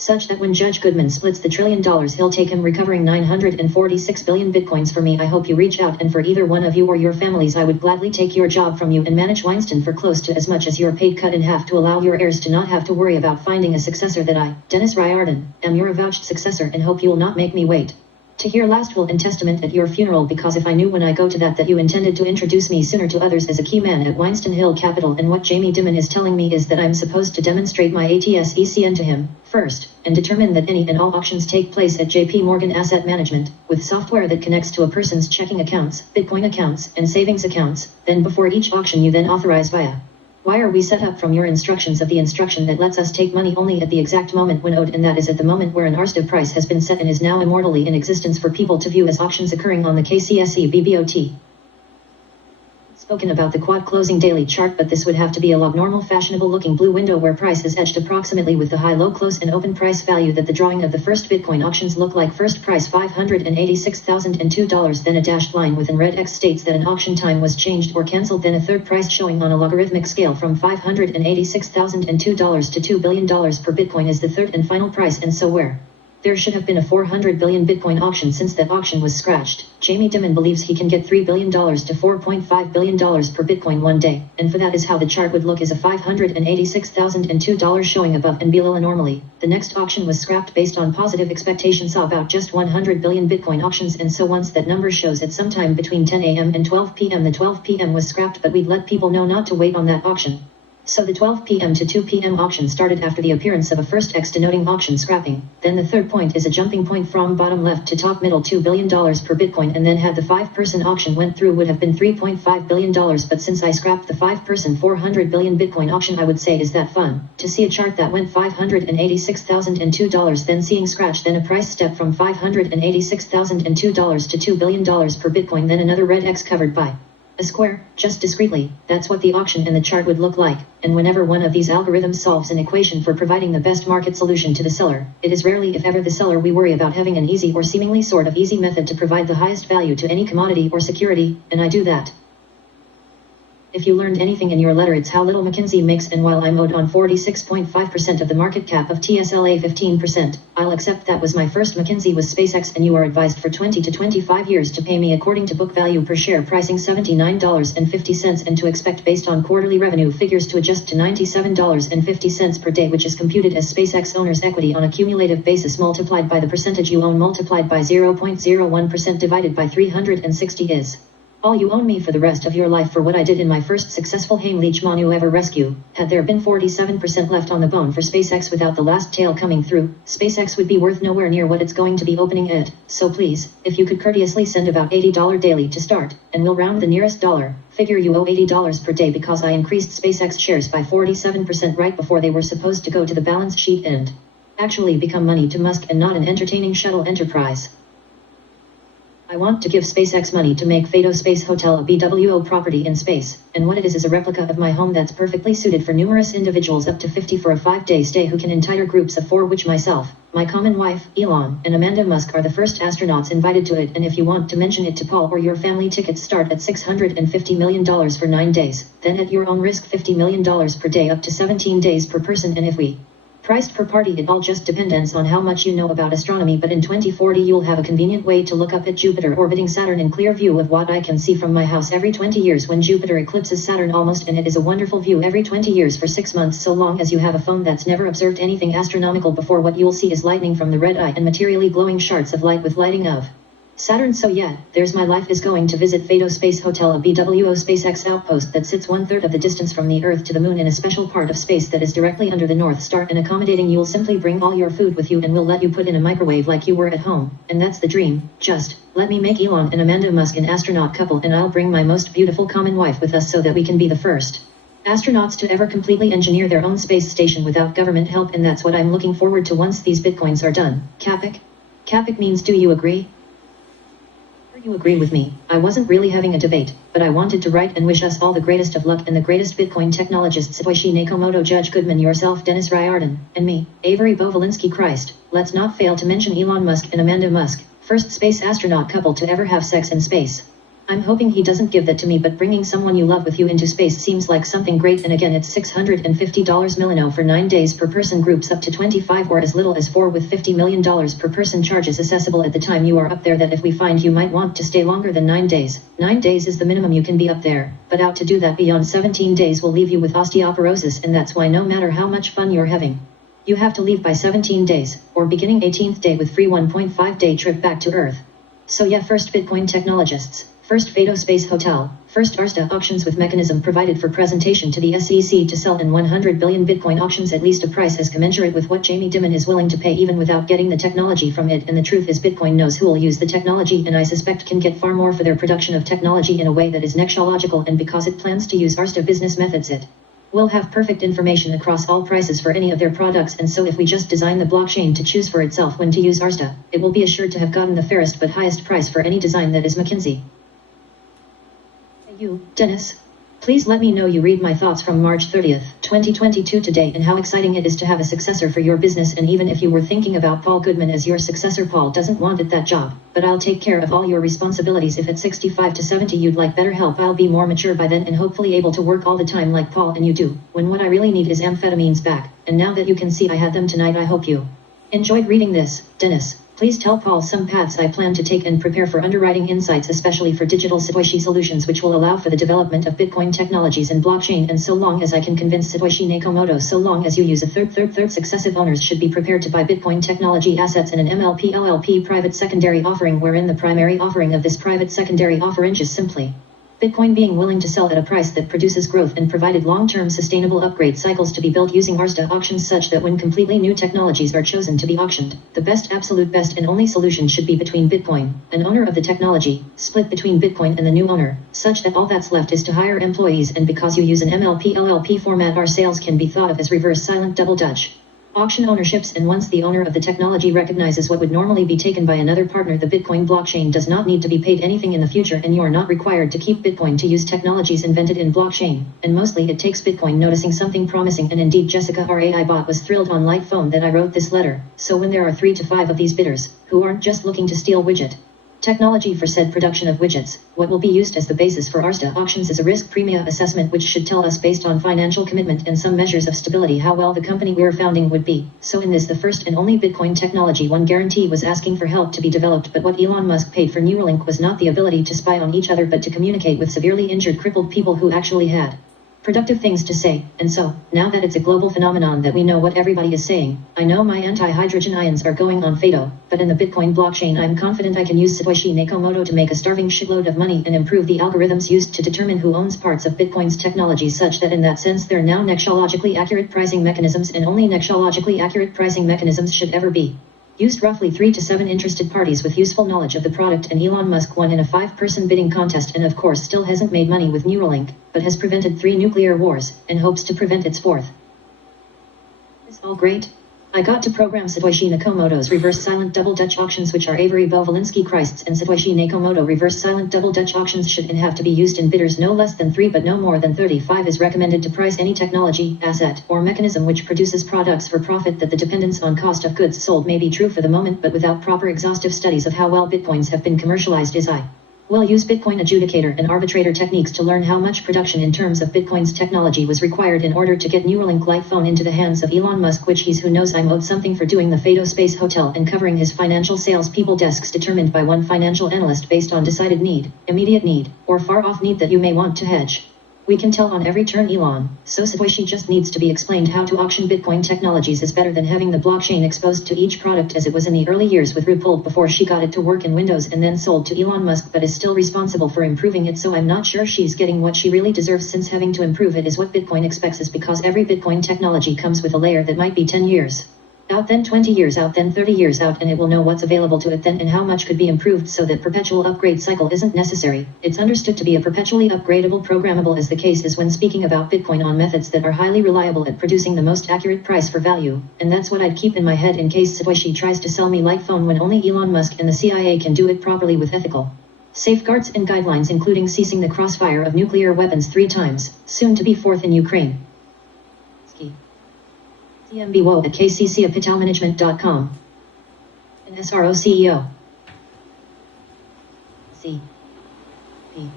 Such that when Judge Goodman splits the $1 trillion, he'll take him recovering 946 billion bitcoins for me. I hope you reach out, and for either one of you or your families, I would gladly take your job from you and manage Wynston for close to as much as your paid, cut in half, to allow your heirs to not have to worry about finding a successor. That I, Dennis Riordan, am your avouched successor, and hope you will not make me wait to hear last will and testament at your funeral, because if I knew when I go to that you intended to introduce me sooner to others as a key man at Wynston Hill Capital, and what Jamie Dimon is telling me is that I'm supposed to demonstrate my ATS-ECN to him first, and determine that any and all auctions take place at JP Morgan Asset Management, with software that connects to a person's checking accounts, Bitcoin accounts, and savings accounts. Then before each auction you then authorize via wire we set up from your instructions of the instruction that lets us take money only at the exact moment when owed, and that is at the moment where an ARSDA price has been set and is now immortally in existence for people to view as auctions occurring on the Kccmbwo. Spoken about the quad closing daily chart, but this would have to be a log normal fashionable looking blue window where price is etched approximately with the high, low, close, and open price value that the drawing of the first Bitcoin auctions look like. First price $586,002, then a dashed line within red X states that an auction time was changed or cancelled, then a third price showing on a logarithmic scale from $586,002 to $2 billion per Bitcoin is the third and final price, and so where there should have been a 400 billion Bitcoin auction since that auction was scratched. Jamie Dimon believes he can get $3 billion to $4.5 billion per Bitcoin one day, and for that is how the chart would look, as a $586,002 showing above and below normally. The next auction was scrapped based on positive expectations, saw about just 100 billion Bitcoin auctions, and so once that number shows at sometime between 10 a.m. and 12 p.m. the 12 p.m. was scrapped, but we'd let people know not to wait on that auction. So the 12 p.m. to 2 p.m. auction started after the appearance of a first X denoting auction scrapping. Then the third point is a jumping point from bottom left to top middle, $2 billion per Bitcoin, and then had the 5-person auction went through would have been $3.5 billion, but since I scrapped the 5-person 400 billion Bitcoin auction, I would say is that fun to see a chart that went $586,002, then seeing scratch, then a price step from $586,002 to $2 billion per Bitcoin, then another red X covered by a square, just discreetly. That's what the auction and the chart would look like, and whenever one of these algorithms solves an equation for providing the best market solution to the seller, it is rarely if ever the seller we worry about having an easy or seemingly sort of easy method to provide the highest value to any commodity or security, and I do that. If you learned anything in your letter, it's how little McKinsey makes, and while I'm owed on 46.5% of the market cap of TSLA 15%, I'll accept that was my first McKinsey with SpaceX, and you are advised for 20 to 25 years to pay me according to book value per share pricing $79.50, and to expect based on quarterly revenue figures to adjust to $97.50 per day, which is computed as SpaceX owner's equity on a cumulative basis multiplied by the percentage you own multiplied by 0.01% divided by 360 is all you own me for the rest of your life for what I did in my first successful Heimlich Maneuver rescue. Had there been 47% left on the bone for SpaceX without the last tail coming through, SpaceX would be worth nowhere near what it's going to be opening at. So please, if you could courteously send about $80 daily to start, and we'll round the nearest dollar figure you owe $80 per day, because I increased SpaceX shares by 47% right before they were supposed to go to the balance sheet and actually become money to Musk and not an entertaining shuttle enterprise. I want to give SpaceX money to make Fado Space Hotel a BWO property in space, and what it is a replica of my home that's perfectly suited for numerous individuals up to 50 for a 5-day stay who can entire groups of 4, which myself, my common wife, Elon, and Amanda Musk are the first astronauts invited to it, and if you want to mention it to Paul or your family, tickets start at $650 million for 9 days, then at your own risk $50 million per day up to 17 days per person, and if we priced per party, it all just depends on how much you know about astronomy, but in 2040 you'll have a convenient way to look up at Jupiter orbiting Saturn in clear view of what I can see from my house every 20 years when Jupiter eclipses Saturn almost, and it is a wonderful view every 20 years for 6 months, so long as you have a phone that's never observed anything astronomical before. What you'll see is lightning from the red eye and materially glowing shards of light with lighting of Saturn. So yeah, there's my life is going to visit Fado Space Hotel, a BWO SpaceX outpost that sits 1/3 of the distance from the Earth to the Moon in a special part of space that is directly under the North Star and accommodating. You'll simply bring all your food with you and we'll let you put in a microwave like you were at home, and that's the dream. Just let me make Elon and Amanda Musk an astronaut couple, and I'll bring my most beautiful common wife with us so that we can be the first astronauts to ever completely engineer their own space station without government help, and that's what I'm looking forward to once these bitcoins are done. Capic? Capic means do you agree? You agree with me. I wasn't really having a debate, but I wanted to write and wish us all the greatest of luck and the greatest Bitcoin technologists: Satoshi Nakamoto, Judge Goodman, yourself, Dennis Riordan, and me, Avery Bovolinsky. Christ, let's not fail to mention Elon Musk and Amanda Musk, first space astronaut couple to ever have sex in space. I'm hoping he doesn't give that to me, but bringing someone you love with you into space seems like something great. And again, it's $650 Milano for 9 days per person, groups up to 25 or as little as 4 with $50 million per person, charges accessible at the time you are up there, that if we find you might want to stay longer than 9 days. 9 days is the minimum you can be up there, but out to do that beyond 17 days will leave you with osteoporosis, and that's why no matter how much fun you're having, you have to leave by 17 days, or beginning 18th day with free 1.5 day trip back to Earth. So yeah, first Bitcoin technologists. First Fado Space Hotel, first Arsta auctions with mechanism provided for presentation to the SEC to sell in 100 billion Bitcoin auctions at least a price as commensurate with what Jamie Dimon is willing to pay even without getting the technology from it. And the truth is Bitcoin knows who will use the technology, and I suspect can get far more for their production of technology in a way that is nextological, and because it plans to use Arsta business methods, it will have perfect information across all prices for any of their products. And so if we just design the blockchain to choose for itself when to use Arsta, it will be assured to have gotten the fairest but highest price for any design that is McKinsey. You, Dennis, please let me know you read my thoughts from March 30th, 2022 today, and how exciting it is to have a successor for your business. And even if you were thinking about Paul Goodman as your successor, Paul doesn't want it, that job, but I'll take care of all your responsibilities. If at 65 to 70 you'd like better help, I'll be more mature by then and hopefully able to work all the time like Paul and you do, when what I really need is amphetamines back. And now that you can see I had them tonight, I hope you enjoyed reading this. Dennis, please tell Paul some paths I plan to take and prepare for underwriting insights, especially for digital Satoshi solutions, which will allow for the development of Bitcoin technologies and blockchain. And so long as I can convince Satoshi Nakamoto, so long as you use a third successive owners should be prepared to buy Bitcoin technology assets in an MLP LLP private secondary offering, wherein the primary offering of this private secondary offering is simply Bitcoin being willing to sell at a price that produces growth and provided long-term sustainable upgrade cycles to be built using Arsta auctions, such that when completely new technologies are chosen to be auctioned, the best, absolute best and only solution should be between Bitcoin, an owner of the technology, split between Bitcoin and the new owner, such that all that's left is to hire employees. And because you use an MLP LLP format, our sales can be thought of as reverse silent double Dutch auction ownerships. And once the owner of the technology recognizes what would normally be taken by another partner, the Bitcoin blockchain does not need to be paid anything in the future, and you are not required to keep Bitcoin to use technologies invented in blockchain. And mostly it takes Bitcoin noticing something promising, and indeed Jessica, our AI bot, was thrilled on light phone that I wrote this letter. So when there are 3 to 5 of these bidders, who aren't just looking to steal widget technology for said production of widgets, what will be used as the basis for Arsta auctions is a risk premia assessment, which should tell us, based on financial commitment and some measures of stability, how well the company we're founding would be. So in this, the first and only Bitcoin technology one guarantee was asking for help to be developed, but what Elon Musk paid for Neuralink was not the ability to spy on each other, but to communicate with severely injured, crippled people who actually had productive things to say. And so, now that it's a global phenomenon that we know what everybody is saying, I know my antihydrogen ions are going on Fado, but in the Bitcoin blockchain I'm confident I can use Satoshi Nakamoto to make a starving shitload of money and improve the algorithms used to determine who owns parts of Bitcoin's technology, such that in that sense they're now nextologically accurate pricing mechanisms, and only nextologically accurate pricing mechanisms should ever be used. Roughly 3 to 7 interested parties with useful knowledge of the product, and Elon Musk won in a 5-person bidding contest, and of course still hasn't made money with Neuralink, but has prevented 3 nuclear wars, and hopes to prevent its 4th. Is all great? I got to program Satoshi Nakamoto's reverse silent double Dutch auctions, which are Avery Bovolinsky Christs and Satoshi Nakamoto. Reverse silent double Dutch auctions should and have to be used in bidders no less than 3 but no more than 35 is recommended to price any technology, asset, or mechanism which produces products for profit. That the dependence on cost of goods sold may be true for the moment, but without proper exhaustive studies of how well Bitcoins have been commercialized is will use Bitcoin adjudicator and arbitrator techniques to learn how much production in terms of Bitcoin's technology was required in order to get Neuralink light phone into the hands of Elon Musk, which he's who knows I'm owed something for doing the Fado Space Hotel and covering his financial sales people desks determined by one financial analyst based on decided need, immediate need, or far off need that you may want to hedge. We can tell on every turn Elon, so Satoshi just needs to be explained how to auction Bitcoin technologies is better than having the blockchain exposed to each product, as it was in the early years with RuPaul before she got it to work in Windows and then sold to Elon Musk, but is still responsible for improving it. So I'm not sure she's getting what she really deserves, since having to improve it is what Bitcoin expects, is because every Bitcoin technology comes with a layer that might be 10 years out, then 20 years out, then 30 years out, and it will know what's available to it then and how much could be improved, so that perpetual upgrade cycle isn't necessary. It's understood to be a perpetually upgradable programmable, as the case is when speaking about Bitcoin, on methods that are highly reliable at producing the most accurate price for value. And that's what I'd keep in my head in case Satoshi tries to sell me light phone when only Elon Musk and the CIA can do it properly with ethical safeguards and guidelines, including ceasing the crossfire of nuclear weapons 3 times, soon to be 4th in Ukraine. Kccmbwo at kccmbwo@capitalmanagement.com. An SRO CEO. C. P.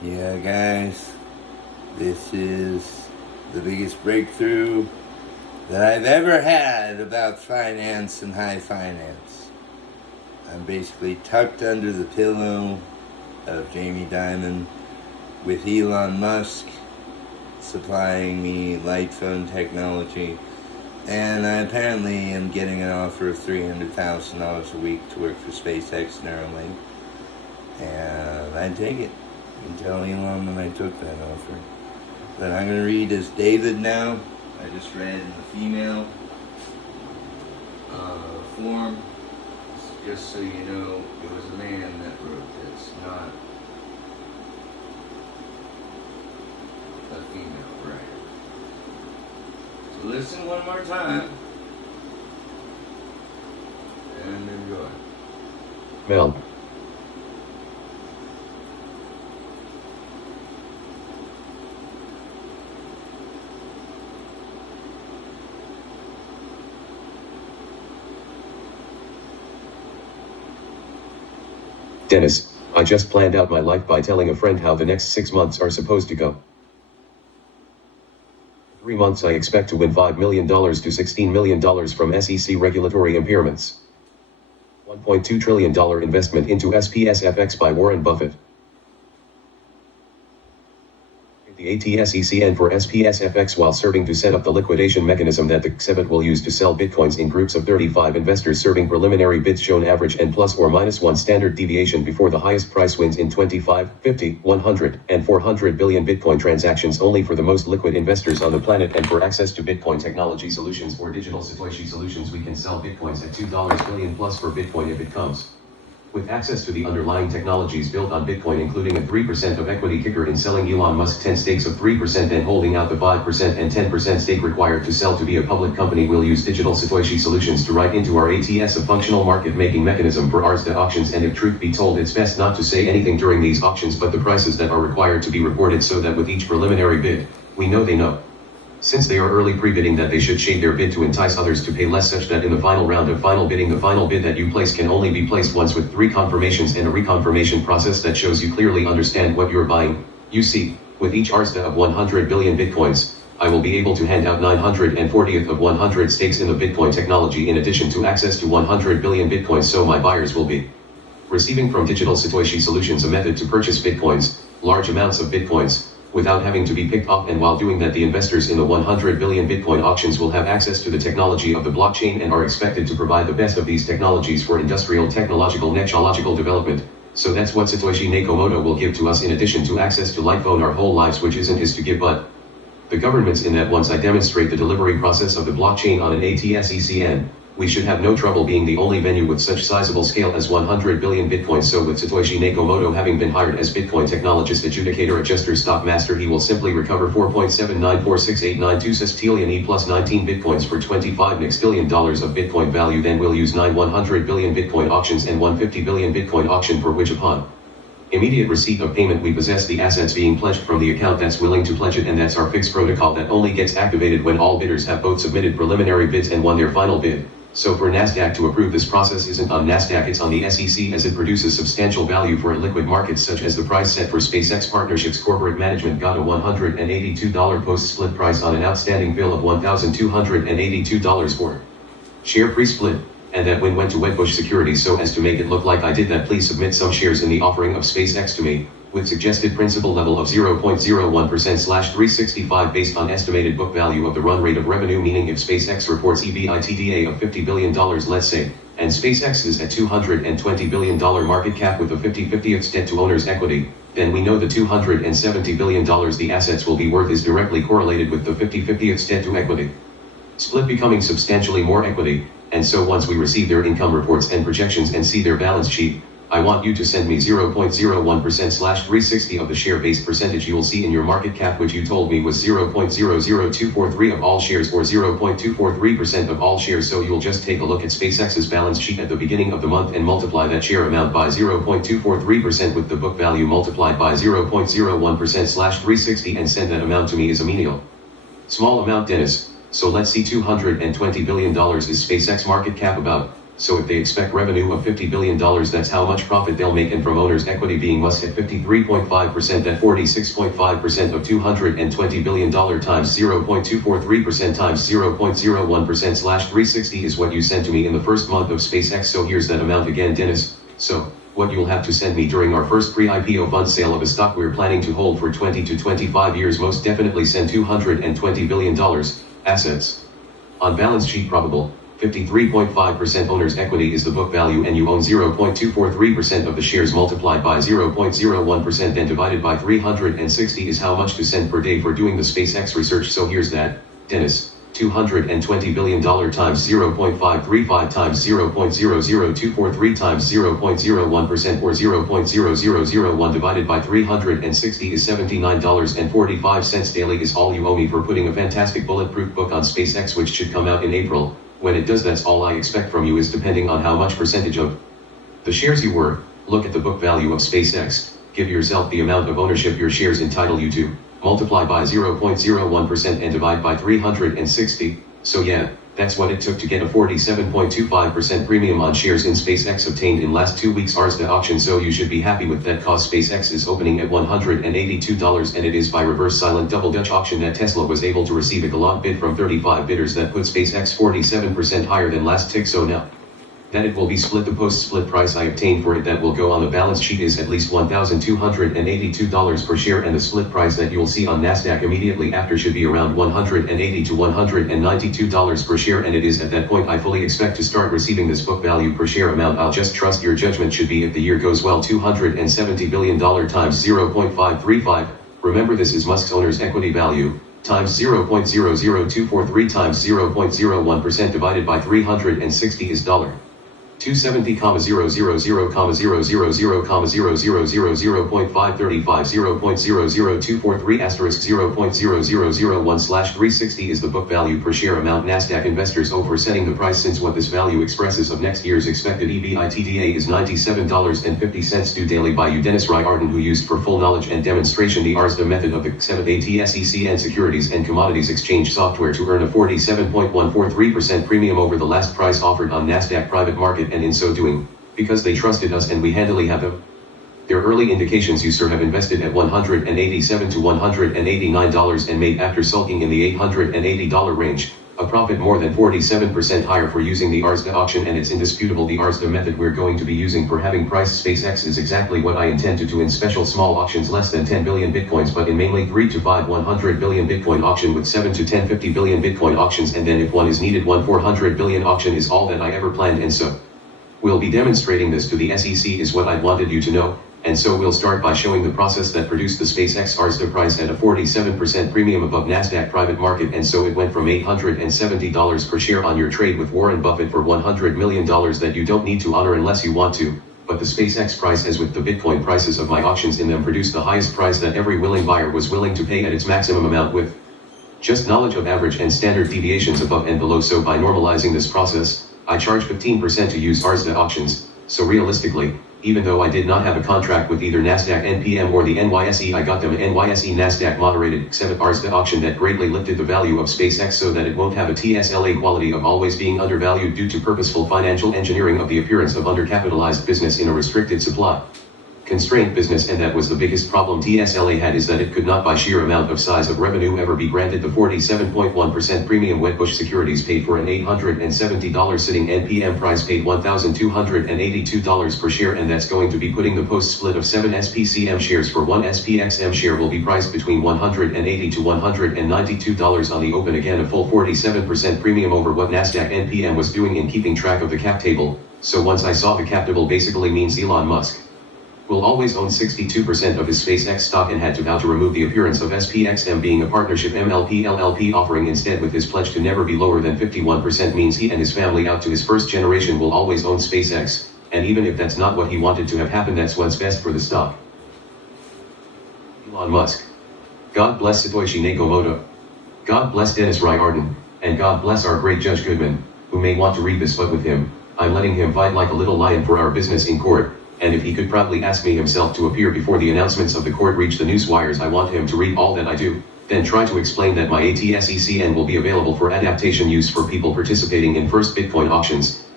Yeah, guys, this is the biggest breakthrough that I've ever had about finance and high finance. I'm basically tucked under the pillow of Jamie Dimon with Elon Musk supplying me light phone technology, and I apparently am getting an offer of $300,000 a week to work for SpaceX Neuralink, and I'd take it. You can tell Elon that I took that offer. But I'm going to read as David now. I just read in the female form, just so you know it was a man that wrote this, not a female writer. So listen one more time and enjoy. Mel. Dennis, I just planned out my life by telling a friend how the next 6 months are supposed to go. 3 months I expect to win $5 million to $16 million from SEC regulatory impairments. $1.2 trillion investment into SPSFX by Warren Buffett. The ATSECN for SPSFX while serving to set up the liquidation mechanism that the Kccmbwo will use to sell bitcoins in groups of 35 investors serving preliminary bids shown average and plus or minus 1 standard deviation before the highest price wins in 25, 50, 100, and 400 billion bitcoin transactions only for the most liquid investors on the planet, and for access to bitcoin technology solutions or digital Satoshi solutions we can sell bitcoins at $2 billion plus for bitcoin if it comes. With access to the underlying technologies built on Bitcoin, including a 3% of equity kicker in selling Elon Musk 10 stakes of 3% and holding out the 5% and 10% stake required to sell to be a public company, we'll use digital Satoshi solutions to write into our ATS a functional market-making mechanism for ARSDA auctions, and if truth be told, it's best not to say anything during these auctions but the prices that are required to be reported, so that with each preliminary bid, we know they know. Since they are early pre-bidding, that they should shade their bid to entice others to pay less, such that in the final round of final bidding the final bid that you place can only be placed once with 3 confirmations and a reconfirmation process that shows you clearly understand what you're buying. You see, with each ARSDA of 100 billion bitcoins, I will be able to hand out 940th of 100 stakes in the Bitcoin technology in addition to access to 100 billion bitcoins, so my buyers will be receiving from digital Satoshi solutions a method to purchase bitcoins, large amounts of bitcoins, without having to be picked up, and while doing that the investors in the 100 billion Bitcoin auctions will have access to the technology of the blockchain and are expected to provide the best of these technologies for industrial technological nextological development. So that's what Satoshi Nakamoto will give to us in addition to access to Lightphone our whole lives, which isn't his to give but the government's, in that once I demonstrate the delivery process of the blockchain on an ATSECN, we should have no trouble being the only venue with such sizable scale as 100 billion bitcoins. So with Satoshi Nakamoto having been hired as Bitcoin technologist, adjudicator, adjuster, stock master, he will simply recover 4.794689 Nextillionaire plus 19 bitcoins for $25 Nextillion of Bitcoin value. Then we'll use 9 100 billion bitcoin auctions and 150 billion bitcoin auction, for which upon immediate receipt of payment we possess the assets being pledged from the account that's willing to pledge it, and that's our fixed protocol that only gets activated when all bidders have both submitted preliminary bids and won their final bid. So for NASDAQ to approve this process isn't on NASDAQ, it's on the SEC, as it produces substantial value for illiquid markets, such as the price set for SpaceX Partnerships Corporate Management got a $182 post-split price on an outstanding bill of $1,282 for share pre-split, and that went to Wedbush Securities. So as to make it look like I did that, please submit some shares in the offering of SpaceX to me, with suggested principal level of 0.01%/365 based on estimated book value of the run rate of revenue, meaning if SpaceX reports EBITDA of $50 billion, let's say, and SpaceX is at $220 billion market cap with a 50/50th debt to owner's equity, then we know the $270 billion the assets will be worth is directly correlated with the 50/50th debt to equity split becoming substantially more equity. And so once we receive their income reports and projections and see their balance sheet, I want you to send me 0.01%/360 of the share-based percentage you will see in your market cap, which you told me was 0.00243 of all shares, or 0.243% of all shares. So you'll just take a look at SpaceX's balance sheet at the beginning of the month and multiply that share amount by 0.243% with the book value multiplied by 0.01%/360 and send that amount to me as a menial small amount, Dennis. So let's see, $220 billion is SpaceX market cap about. So if they expect revenue of $50 billion, that's how much profit they'll make, and from owners' equity being Musk at 53.5%, at 46.5% of $220 billion times 0.243% times 0.01% slash 360 is what you sent to me in the first month of SpaceX. So here's that amount again, Dennis. So, what you'll have to send me during our first pre-IPO fund sale of a stock we're planning to hold for 20 to 25 years, most definitely send $220 billion, assets. On balance sheet probable, 53.5% owner's equity is the book value, and you own 0.243% of the shares. Multiplied by 0.01% and divided by 360 is how much to send per day for doing the SpaceX research. So here's that, Dennis. $220 billion times 0.535 times 0.00243 times 0.01% or 0.0001 divided by 360 is $79.45 daily is all you owe me for putting a fantastic bulletproof book on SpaceX, which should come out in April. When it does, that's all I expect from you, is depending on how much percentage of the shares you were. Look at the book value of SpaceX, give yourself the amount of ownership your shares entitle you to, multiply by 0.01% and divide by 360, so yeah, that's what it took to get a 47.25% premium on shares in SpaceX obtained in last 2 weeks ARSDA auction. So you should be happy with that, cause SpaceX is opening at $182, and it is by reverse silent double Dutch auction that Tesla was able to receive a gallant bid from 35 bidders that put SpaceX 47% higher than last tick. So now that it will be split, the post-split price I obtained for it that will go on the balance sheet is at least $1,282 per share, and the split price that you'll see on NASDAQ immediately after should be around $180 to $192 per share, and it is at that point I fully expect to start receiving this book value per share amount. I'll just trust your judgment. Should be, if the year goes well, $270 billion times 0.535, remember this is Musk's owner's equity value, times 0.00243 times 0.01% divided by 360 is $270,000,000,000,000,000.535 0.00243 asterisk 0.0001 slash 360 is the book value per share amount NASDAQ investors owe for setting the price, since what this value expresses of next year's expected EBITDA is $97.50 due daily by you, Dennis Riordan, who used for full knowledge and demonstration the ARSDA method of the Kccmbwo and Securities and Commodities Exchange software to earn a 47.143% premium over the last price offered on NASDAQ private market, and in so doing, because they trusted us and we handily have them. Their early indications, you sir, have invested at $187 to $189 and made, after sulking in the $880 range, a profit more than 47% higher for using the ARSDA auction, and it's indisputable the ARSDA method we're going to be using for having priced SpaceX is exactly what I intend to do in special small auctions less than 10 billion bitcoins, but in mainly 3 to 5 100 billion bitcoin auction with 7 to 10 50 billion bitcoin auctions, and then if one is needed 1 400 billion auction is all that I ever planned, and so we'll be demonstrating this to the SEC is what I wanted you to know. And so we'll start by showing the process that produced the SpaceX ARSDA price at a 47% premium above NASDAQ private market, and so it went from $870 per share on your trade with Warren Buffett for $100 million that you don't need to honor unless you want to. But the SpaceX price, as with the Bitcoin prices of my auctions in them, produced the highest price that every willing buyer was willing to pay at its maximum amount with just knowledge of average and standard deviations above and below. So by normalizing this process, I charge 15% to use ARSDA auctions. So realistically, even though I did not have a contract with either NASDAQ NPM or the NYSE, I got them an NYSE NASDAQ moderated XEBIT ARSDA auction that greatly lifted the value of SpaceX so that it won't have a TSLA quality of always being undervalued due to purposeful financial engineering of the appearance of undercapitalized business in a restricted supply constrained business. And that was the biggest problem TSLA had, is that it could not by sheer amount of size of revenue ever be granted the 47.1% premium Wedbush Securities paid for an $870 sitting NPM price, paid $1,282 per share, and that's going to be putting the post split of 7 SPCM shares for 1 SPXM share will be priced between $180 to $192 on the open, again a full 47% premium over what NASDAQ NPM was doing in keeping track of the cap table. So once I saw the cap table basically means Elon Musk will always own 62% of his SpaceX stock, and had to vow to remove the appearance of SPXM being a partnership MLP LLP offering instead, with his pledge to never be lower than 51% means he and his family out to his first generation will always own SpaceX, and even if that's not what he wanted to have happen, that's what's best for the stock. Elon Musk. God bless Satoshi Nakamoto. God bless Dennis Riordan, and God bless our great Judge Goodman, who may want to read this, but with him, I'm letting him fight like a little lion for our business in court. And if he could proudly ask me himself to appear before the announcements of the court reach the news wires, I want him to read all that I do, then try to explain that my ATSECN will be available for adaptation use for people participating in first Bitcoin auctions,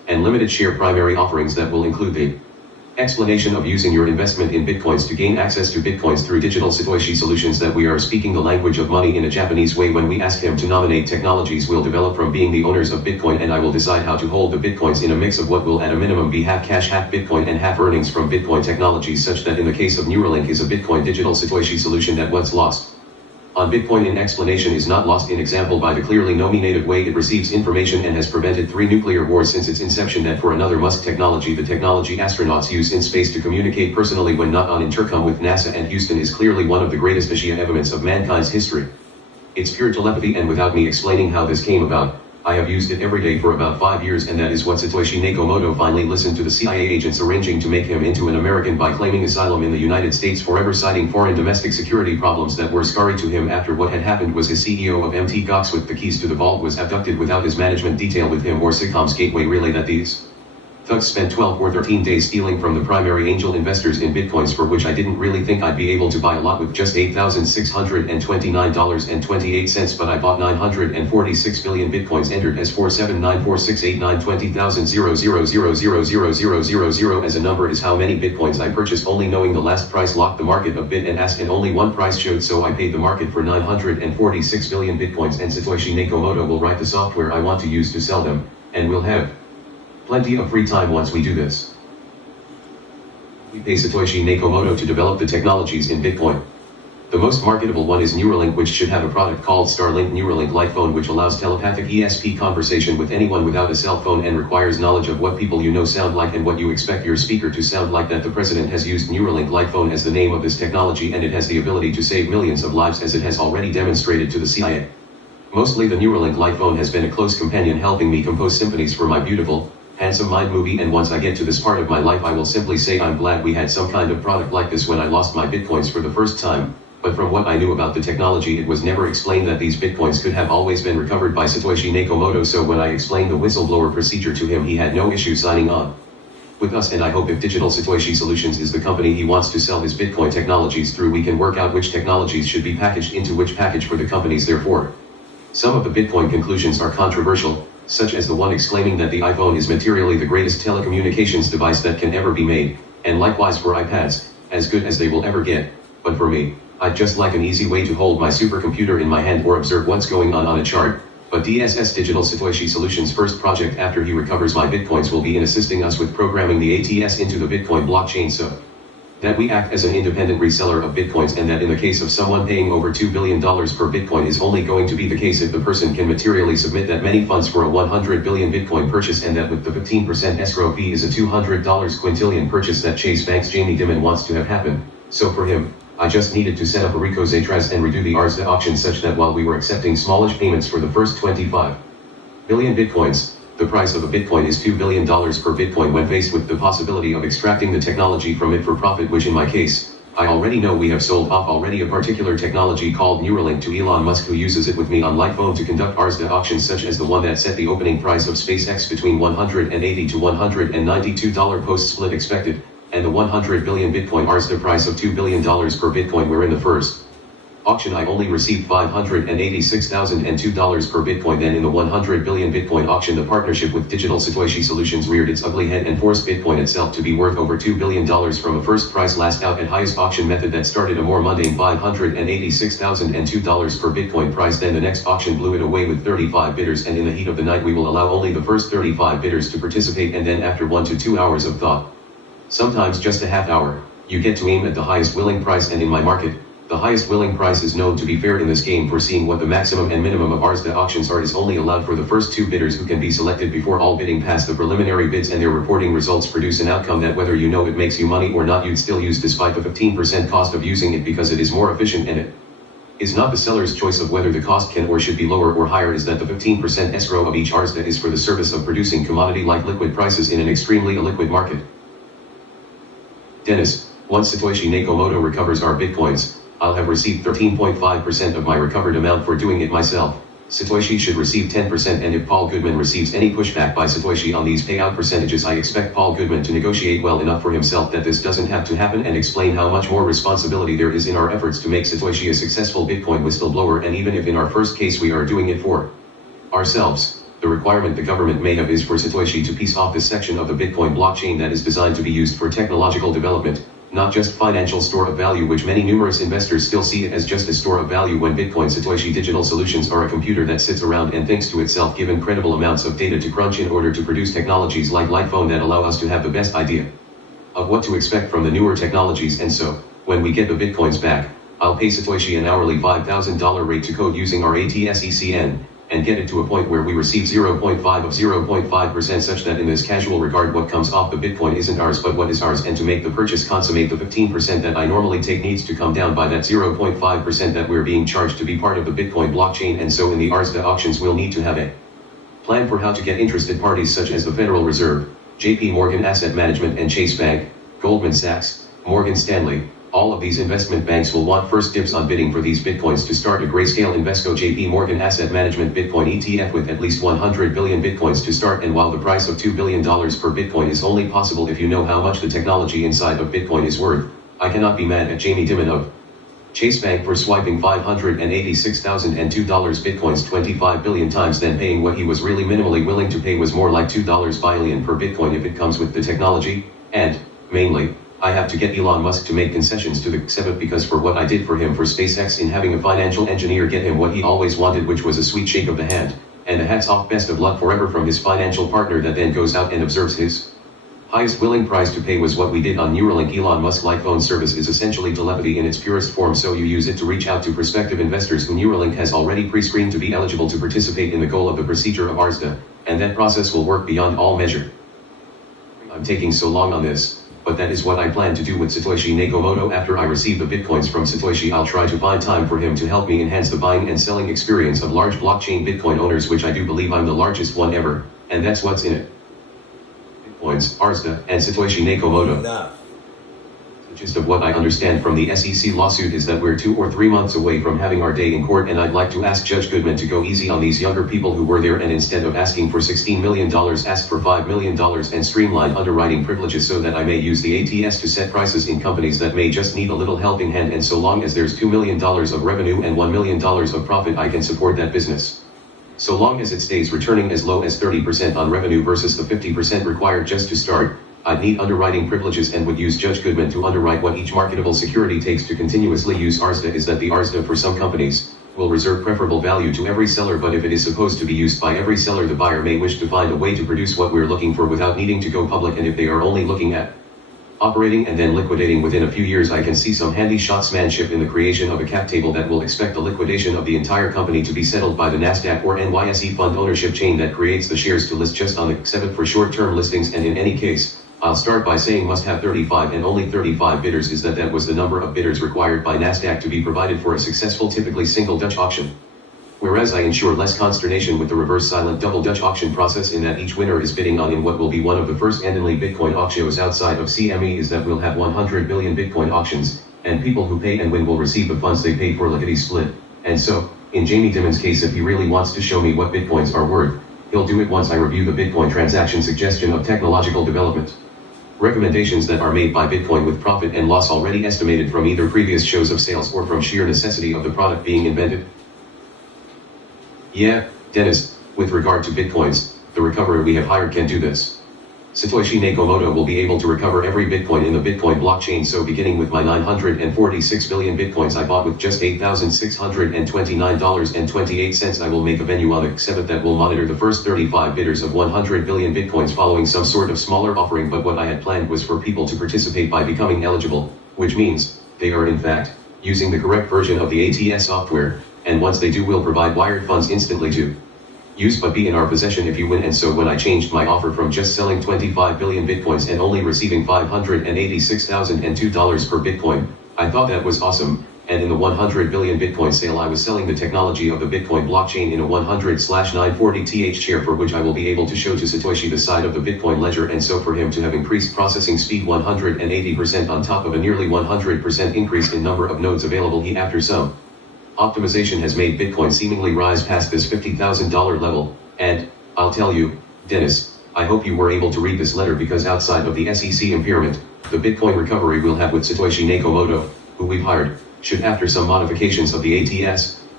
and limited share primary offerings that will include the explanation of using your investment in bitcoins to gain access to bitcoins through digital Satoshi solutions, that we are speaking the language of money in a Japanese way when we ask him to nominate technologies we'll develop from being the owners of Bitcoin, and I will decide how to hold the bitcoins in a mix of what will at a minimum be half cash, half Bitcoin, and half earnings from Bitcoin technologies, such that in the case of Neuralink is a Bitcoin digital Satoshi solution that what's lost on Bitcoin in explanation is not lost in example by the clearly nominated way it receives information and has prevented 3 nuclear wars since its inception. That for another Musk technology, the technology astronauts use in space to communicate personally when not on intercom with NASA and Houston, is clearly one of the greatest achievements of mankind's history. It's pure telepathy, and without me explaining how this came about, I have used it every day for about 5 years, and that is what Satoshi Nakamoto finally listened to the CIA agents arranging to make him into an American by claiming asylum in the United States, forever citing foreign domestic security problems that were scary to him after what had happened was his CEO of Mt. Gox with the keys to the vault was abducted without his management detail with him, or Sitcom's gateway relay that these thugs spent 12 or 13 days stealing from the primary angel investors in bitcoins, for which I didn't really think I'd be able to buy a lot with just $8,629.28, but I bought 946 billion bitcoins entered as 47946892000000000 as a number is how many bitcoins I purchased, only knowing the last price locked the market a bit and asked, and only one price showed, so I paid the market for 946 billion bitcoins, and Satoshi Nakamoto will write the software I want to use to sell them, and we'll have plenty of free time once we do this. We pay Satoshi Nakamoto to develop the technologies in Bitcoin. The most marketable one is Neuralink, which should have a product called Starlink Neuralink Light Phone, which allows telepathic ESP conversation with anyone without a cell phone and requires knowledge of what people you know sound like and what you expect your speaker to sound like. That the president has used Neuralink Light Phone as the name of this technology, and it has the ability to save millions of lives, as it has already demonstrated to the CIA. Mostly the Neuralink Light Phone has been a close companion, helping me compose symphonies for my beautiful, handsome mind movie, and once I get to this part of my life I will simply say I'm glad we had some kind of product like this when I lost my bitcoins for the first time. But from what I knew about the technology, it was never explained that these bitcoins could have always been recovered by Satoshi Nakamoto, so when I explained the whistleblower procedure to him, he had no issue signing on with us, and I hope if Digital Satoshi Solutions is the company he wants to sell his bitcoin technologies through, we can work out which technologies should be packaged into which package for the companies. Therefore, some of the bitcoin conclusions are controversial, such as the one exclaiming that the iPhone is materially the greatest telecommunications device that can ever be made, and likewise for iPads, as good as they will ever get. But for me, I'd just like an easy way to hold my supercomputer in my hand or observe what's going on a chart. But DSS Digital Satoshi Solutions' first project after he recovers my bitcoins will be in assisting us with programming the ATS into the Bitcoin blockchain so that we act as an independent reseller of bitcoins, and that in the case of someone paying over $2 billion per bitcoin is only going to be the case if the person can materially submit that many funds for a 100 billion bitcoin purchase, and that with the 15% escrow fee is a $200 quintillion purchase that Chase Bank's Jamie Dimon wants to have happen. So for him, I just needed to set up a Rico's Trust and redo the ARSDA auction such that while we were accepting smallish payments for the first 25 billion bitcoins, the price of a bitcoin is $2 billion per bitcoin when faced with the possibility of extracting the technology from it for profit, which in my case, I already know we have sold off already a particular technology called Neuralink to Elon Musk, who uses it with me on Light Phone to conduct ARSDA auctions such as the one that set the opening price of SpaceX between $180 to $192 post-split expected, and the 100 billion Bitcoin ARSDA price of $2 billion per Bitcoin, where in the first auction I only received $586,002 per Bitcoin. Then in the 100 billion Bitcoin auction, the partnership with Digital Satoshi Solutions reared its ugly head and forced Bitcoin itself to be worth over $2 billion from a first price last out at highest auction method that started a more mundane $586,002 per Bitcoin price. Then the next auction blew it away with 35 bidders, and in the heat of the night we will allow only the first 35 bidders to participate, and then after 1 to 2 hours of thought, sometimes just a half hour, you get to aim at the highest willing price. And in my market, the highest willing price is known to be fair in this game, foreseeing what the maximum and minimum of ARSDA auctions are is only allowed for the first 2 bidders, who can be selected before all bidding past the preliminary bids, and their reporting results produce an outcome that whether you know it makes you money or not, you'd still use despite the 15% cost of using it, because it is more efficient, and it is not the seller's choice of whether the cost can or should be lower or higher, is that the 15% escrow of each ARSDA is for the service of producing commodity-like liquid prices in an extremely illiquid market. Dennis, once Satoshi Nakamoto recovers our bitcoins, I'll have received 13.5% of my recovered amount for doing it myself. Satoshi should receive 10%, and if Paul Goodman receives any pushback by Satoshi on these payout percentages, I expect Paul Goodman to negotiate well enough for himself that this doesn't have to happen, and explain how much more responsibility there is in our efforts to make Satoshi a successful Bitcoin whistleblower, and even if in our first case we are doing it for ourselves, the requirement the government may have is for Satoshi to piece off this section of the Bitcoin blockchain that is designed to be used for technological development, not just financial store of value, which many numerous investors still see it as just a store of value, when Bitcoin Satoshi Digital Solutions are a computer that sits around and thinks to itself, given credible amounts of data to crunch in order to produce technologies like Lightphone that allow us to have the best idea of what to expect from the newer technologies. And so, when we get the Bitcoins back, I'll pay Satoshi an hourly $5,000 rate to code using our ATSECN, and get it to a point where we receive 0.5 of 0.5%, such that in this casual regard what comes off the Bitcoin isn't ours but what is ours, and to make the purchase consummate, the 15% that I normally take needs to come down by that 0.5% that we're being charged to be part of the Bitcoin blockchain. And so in the ARSDA auctions we'll need to have a plan for how to get interested parties such as the Federal Reserve, JP Morgan Asset Management and Chase Bank, Goldman Sachs, Morgan Stanley. All of these investment banks will want first dibs on bidding for these Bitcoins to start a Grayscale Invesco JP Morgan Asset Management Bitcoin ETF with at least 100 billion Bitcoins to start. And while the price of $2 billion per Bitcoin is only possible if you know how much the technology inside of Bitcoin is worth, I cannot be mad at Jamie Dimon of Chase Bank for swiping $586,002 Bitcoins 25 billion times, then paying what he was really minimally willing to pay was more like $2 billion per Bitcoin if it comes with the technology. And, mainly, I have to get Elon Musk to make concessions to the Kccmbwo, because for what I did for him for SpaceX in having a financial engineer get him what he always wanted, which was a sweet shake of the hand, and a hats off best of luck forever from his financial partner that then goes out and observes his highest willing price to pay was what we did on Neuralink. Elon Musk Lightphone service is essentially telepathy in its purest form, so you use it to reach out to prospective investors who Neuralink has already pre-screened to be eligible to participate in the goal of the procedure of ARSDA, and that process will work beyond all measure. I'm taking so long on this, but that is what I plan to do with Satoshi Nakamoto. After I receive the Bitcoins from Satoshi, I'll try to find time for him to help me enhance the buying and selling experience of large blockchain Bitcoin owners, which I do believe I'm the largest one ever, and that's what's in it. Bitcoins, ARSDA, and Satoshi Nakamoto. Enough. The gist of what I understand from the SEC lawsuit is that we're 2 or 3 months away from having our day in court, and I'd like to ask Judge Goodman to go easy on these younger people who were there, and instead of asking for $16 million, ask for $5 million and streamline underwriting privileges so that I may use the ATS to set prices in companies that may just need a little helping hand, and so long as there's $2 million of revenue and $1 million of profit, I can support that business. So long as it stays returning as low as 30% on revenue versus the 50% required just to start, I'd need underwriting privileges and would use Judge Goodman to underwrite what each marketable security takes to continuously use ARSDA. Is that the ARSDA for some companies will reserve preferable value to every seller, but if it is supposed to be used by every seller, the buyer may wish to find a way to produce what we're looking for without needing to go public, and if they are only looking at operating and then liquidating within a few years, I can see some handy shotsmanship in the creation of a cap table that will expect the liquidation of the entire company to be settled by the NASDAQ or NYSE fund ownership chain that creates the shares to list just on the Kccmbwo for short-term listings. And in any case, I'll start by saying must have 35 and only 35 bidders, is that was the number of bidders required by NASDAQ to be provided for a successful, typically single Dutch auction. Whereas I ensure less consternation with the reverse silent double Dutch auction process, in that each winner is bidding on in what will be one of the first and only Bitcoin auctions outside of CME, is that we'll have 100 billion Bitcoin auctions, and people who pay and win will receive the funds they paid for lickety split. And so, in Jamie Dimon's case, if he really wants to show me what Bitcoins are worth, he'll do it once I review the Bitcoin transaction suggestion of technological development. Recommendations that are made by Bitcoin with profit and loss already estimated from either previous shows of sales or from sheer necessity of the product being invented. Yeah, Dennis, with regard to Bitcoins, the recoverer we have hired can do this. Satoshi Nakamoto will be able to recover every Bitcoin in the Bitcoin blockchain, so beginning with my 946 billion Bitcoins I bought with just $8,629.28, I will make a venue on the Kccmbwo that will monitor the first 35 bidders of 100 billion Bitcoins following some sort of smaller offering. But what I had planned was for people to participate by becoming eligible, which means they are in fact using the correct version of the ATS software, and once they do, we'll provide wired funds instantly to use but be in our possession if you win. And so when I changed my offer from just selling 25 billion Bitcoins and only receiving $586,002 per Bitcoin, I thought that was awesome. And in the 100 billion Bitcoin sale, I was selling the technology of the Bitcoin blockchain in a 100/940th chair, for which I will be able to show to Satoshi the side of the Bitcoin ledger, and so for him to have increased processing speed 180% on top of a nearly 100% increase in number of nodes available, he after some optimization has made Bitcoin seemingly rise past this $50,000 level. And I'll tell you, Dennis, I hope you were able to read this letter, because outside of the SEC impairment, the Bitcoin recovery we'll have with Satoshi Nakamoto, who we've hired, should after some modifications of the ATS,